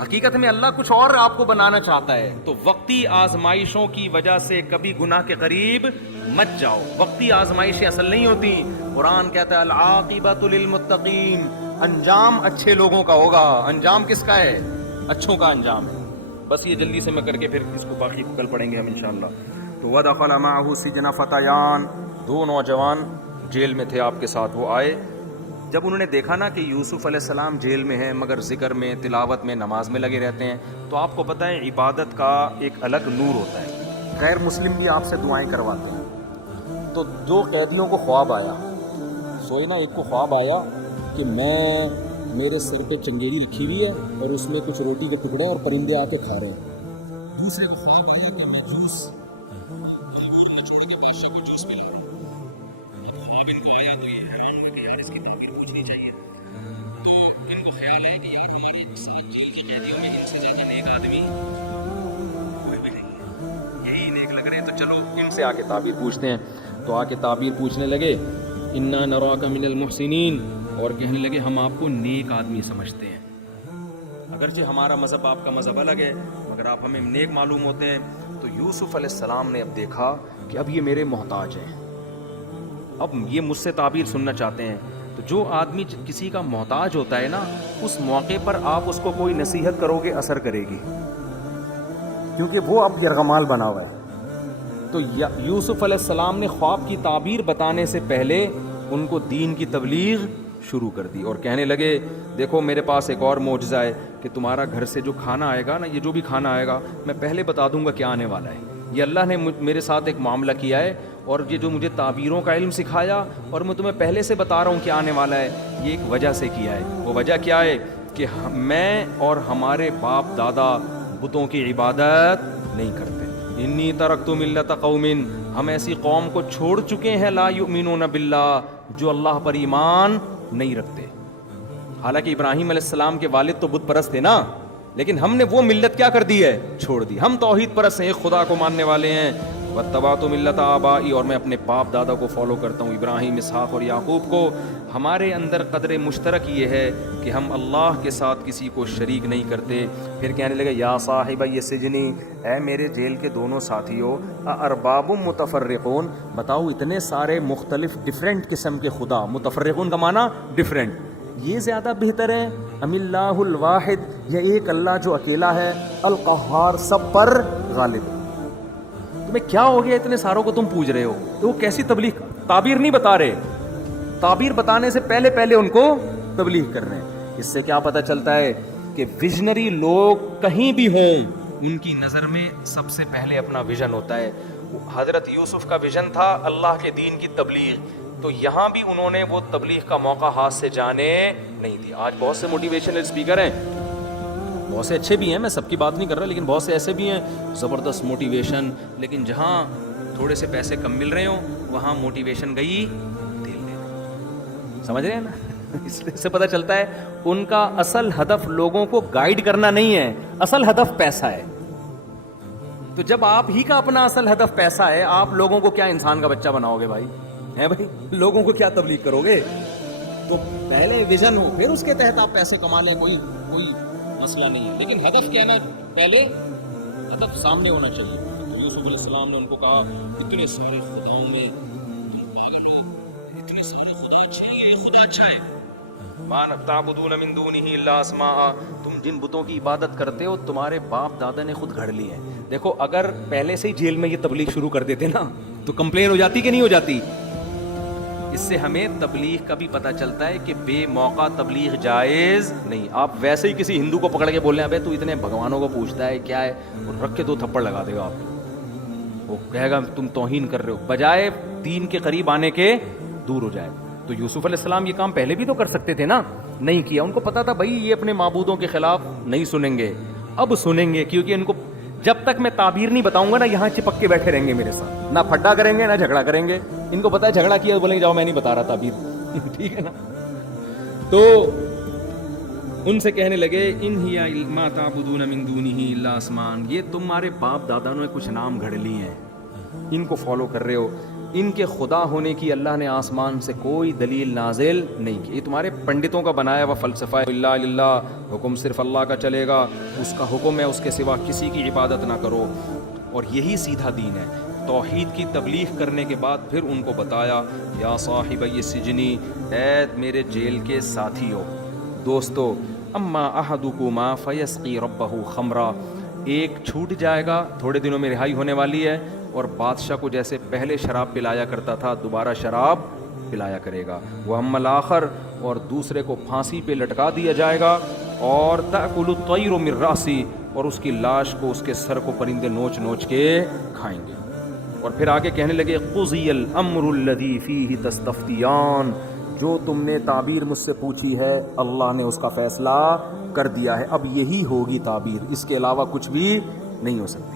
حقیقت میں اللہ کچھ اور آپ کو بنانا چاہتا ہے. تو وقتی آزمائشوں کی وجہ سے کبھی گناہ کے قریب مت جاؤ. وقتی آزمائشیں اصل نہیں ہوتی. قرآن کہتا ہے العاقبۃ للمتقین, انجام اچھے لوگوں کا ہوگا. انجام کس کا ہے؟ اچھوں کا انجام ہے. بس یہ جلدی سے میں کر کے پھر اس کو باقی کل پڑھیں گے ہم انشاءاللہ. تو وَدَخَلَ مَعَهُ السِّجْنَ فَتَيَانِ, دو نوجوان جیل میں تھے آپ کے ساتھ. وہ آئے, جب انہوں نے دیکھا نا کہ یوسف علیہ السلام جیل میں ہیں مگر ذکر میں, تلاوت میں, نماز میں لگے رہتے ہیں, تو آپ کو پتہ ہے عبادت کا ایک الگ نور ہوتا ہے. غیر مسلم بھی آپ سے دعائیں کرواتے ہیں. تو جو قیدیوں کو خواب آیا, سوئے نا, ایک کو خواب آیا کہ میرے سر پہ چنگیری رکھی ہوئی ہے اور اس میں کچھ روٹی کے ٹکڑے اور پرندے آ کے کھا رہے ہیں. دوسرے کو خواب آیا کہ میں جوس چھوڑ کے بادشاہ کو جوس پلا رہا ہوں. خواب ان کو آیا تو یہ حیران ہوئے کہ یار اس کی تعبیر پوچھنی چاہیے. تو ان کو خیال ہے کہ یار ہماری 7 جیل کے قیدیوں میں ان سے زیادہ نیک آدمی کوئی بھی نہیں ہے, یہی نیک لگ رہے ہیں, تو چلو ان سے آ کے تعبیر پوچھتے ہیں. تو آ کے تعبیر پوچھنے لگے انا نراک من المحسنین, اور کہنے لگے ہم آپ کو نیک آدمی سمجھتے ہیں. اگرچہ ہمارا مذہب آپ کا مذہب الگ ہے مگر آپ ہمیں نیک معلوم ہوتے ہیں. تو یوسف علیہ السلام نے اب دیکھا کہ اب یہ میرے محتاج ہیں, اب یہ مجھ سے تعبیر سننا چاہتے ہیں. تو جو آدمی کسی کا محتاج ہوتا ہے نا, اس موقع پر آپ اس کو کوئی نصیحت کرو گے اثر کرے گی, کیونکہ وہ اب یرغمال بنا ہوا ہے. تو یوسف علیہ السلام نے خواب کی تعبیر بتانے سے پہلے ان کو دین کی تبلیغ شروع کر دی, اور کہنے لگے دیکھو میرے پاس ایک اور معجزہ ہے کہ تمہارا گھر سے جو کھانا آئے گا نا, یہ جو بھی کھانا آئے گا میں پہلے بتا دوں گا کیا آنے والا ہے. یہ اللہ نے میرے ساتھ ایک معاملہ کیا ہے, اور یہ جو مجھے تعبیروں کا علم سکھایا اور میں تمہیں پہلے سے بتا رہا ہوں کیا آنے والا ہے, یہ ایک وجہ سے کیا ہے. وہ وجہ کیا ہے کہ میں اور ہمارے باپ دادا بتوں کی عبادت نہیں کرتے. انی ترکت ملت قوم, ہم ایسی قوم کو چھوڑ چکے ہیں لا یؤمنون باللہ, جو اللہ پر ایمان نہیں رکھتے. حالانکہ ابراہیم علیہ السلام کے والد تو بت پرست تھے نا, لیکن ہم نے وہ ملت کیا کر دی ہے, چھوڑ دی. ہم توحید پرست ہیں, ایک خدا کو ماننے والے ہیں. واتبعت ملت آبائی, اور میں اپنے باپ دادا کو فالو کرتا ہوں, ابراہیم, اسحاق اور یعقوب کو. ہمارے اندر قدر مشترک یہ ہے کہ ہم اللہ کے ساتھ کسی کو شریک نہیں کرتے. پھر کہنے لگے یا صاحب یہ سجنی, اے میرے جیل کے دونوں ساتھیوں, ارباب متفرقون, بتاؤ اتنے سارے مختلف ڈفرینٹ قسم کے خدا, متفرقون کا معنی ڈفرینٹ, یہ زیادہ بہتر ہے ام اللہ الواحد, یہ ایک اللہ جو اکیلا ہے, القہار, سب پر غالب. تمہیں کیا ہو گیا اتنے ساروں کو تم پوچھ رہے ہو؟ تو وہ کیسی تبلیغ, تعبیر نہیں بتا رہے, تعبیر بتانے سے پہلے ان کو تبلیغ کر رہے ہیں. اس سے کیا پتہ چلتا ہے کہ ویژنری لوگ کہیں بھی ہوں ان کی نظر میں سب سے پہلے اپنا ویژن ہوتا ہے. حضرت یوسف کا ویژن تھا اللہ کے دین کی تبلیغ, تو یہاں بھی انہوں نے وہ تبلیغ کا موقع ہاتھ سے جانے نہیں دیا. آج بہت سے موٹیویشنل اسپیکر ہیں, بہت سے اچھے بھی ہیں, میں سب کی بات نہیں کر رہا, لیکن بہت سے ایسے بھی ہیں زبردست موٹیویشن, لیکن جہاں تھوڑے سے پیسے کم مل رہے ہوں وہاں موٹیویشن گئی تیل لینے. سمجھ رہے ہیں نا؟ اس سے پتہ چلتا ہے ان کا اصل ہدف لوگوں کو گائیڈ کرنا نہیں ہے, اصل ہدف پیسہ ہے. تو جب آپ ہی کا اپنا اصل ہدف پیسہ ہے, آپ لوگوں کو کیا انسان کا بچہ بناؤ گے بھائی؟ ہے بھائی, لوگوں کو کیا تبلیغ کرو گے؟ تو پہلے ویژن ہو, پھر اس کے تحت آپ پیسے کما لیں, کوئی مسئلہ نہیں ہے, لیکن ہدف کیا ہے؟ پہلے ہدف سامنے ہونا چاہیے. یوسف علیہ السلام نے ان کو کہا اتنے سارے خداؤں میں اتنے سارے خدا اچھے ہیں, یہ خدا اچھا ہے. مَا تَعْبُدُونَ مِن دُونِهِ إِلَّا أَسْمَاءً, تم جن بتوں کی عبادت کرتے ہو تمہارے باپ دادا نے خود گھڑ لی ہے. دیکھو اگر پہلے سے ہی جیل میں یہ تبلیغ شروع کر دیتے نا تو کمپلین ہو جاتی کہ نہیں ہو جاتی؟ اس سے ہمیں تبلیغ کا بھی پتہ چلتا ہے کہ بے موقع تبلیغ جائز نہیں. آپ ویسے ہی کسی ہندو کو پکڑ کے بول رہے ہیں ابے تو اتنے بھگوانوں کو پوچھتا ہے کیا ہے, اور رکھ کے 2 تھپڑ لگا دے گا آپ کو, وہ کہے گا تم توہین کر رہے ہو, بجائے دین کے قریب آنے کے دور ہو جائے. تو یوسف علیہ السلام یہ کام پہلے بھی تو کر سکتے تھے نا, نہیں کیا. ان کو پتا تھا بھائی یہ اپنے معبودوں کے خلاف نہیں سنیں گے, اب سنیں گے, کیونکہ ان کو جب تک میں تعبیر نہیں بتاؤں گا نا یہاں چپک کے بیٹھے رہیں گے میرے ساتھ, نہ پھڈا کریں گے نہ جھگڑا کریں گے. ان کو پتا ہے جھگڑا کیا بولیں گے جاؤ میں نہیں بتا رہا تعبیر. ٹھیک ہے نا؟ تو ان سے کہنے لگے ان ہی ما تعبدون من دونہ الا اسمان, یہ تمہارے باپ دادا نے کچھ نام گھڑ لی ہیں, ان کو فالو کر رہے ہو. ان کے خدا ہونے کی اللہ نے آسمان سے کوئی دلیل نازل نہیں کی, یہ تمہارے پنڈتوں کا بنایا ہوا فلسفہ ہے. اللہ للہ, حکم صرف اللہ کا چلے گا, اس کا حکم ہے, اس کے سوا کسی کی عبادت نہ کرو, اور یہی سیدھا دین ہے. توحید کی تبلیغ کرنے کے بعد پھر ان کو بتایا یا صاحبی السجن, اے میرے جیل کے ساتھیو, دوستو, اما احدکما فیسقی ربہ خمرا, ایک چھوٹ جائے گا, تھوڑے دنوں میں رہائی ہونے والی ہے, اور بادشاہ کو جیسے پہلے شراب پلایا کرتا تھا دوبارہ شراب پلایا کرے گا. وَأَمَّا الْآخَرُ, اور دوسرے کو پھانسی پہ لٹکا دیا جائے گا, اور تَأْكُلُ الطَّيْرُ مِن رَأْسِهِ, اور اس کی لاش کو, اس کے سر کو پرندے نوچ نوچ کے کھائیں گے. اور پھر آگے کہنے لگے قُضِيَ الْأَمْرُ الَّذِي فِيهِ تَسْتَفْتِيَانِ, جو تم نے تعبیر مجھ سے پوچھی ہے اللہ نے اس کا فیصلہ کر دیا ہے, اب یہی ہوگی تعبیر, اس کے علاوہ کچھ بھی نہیں ہو سکتی.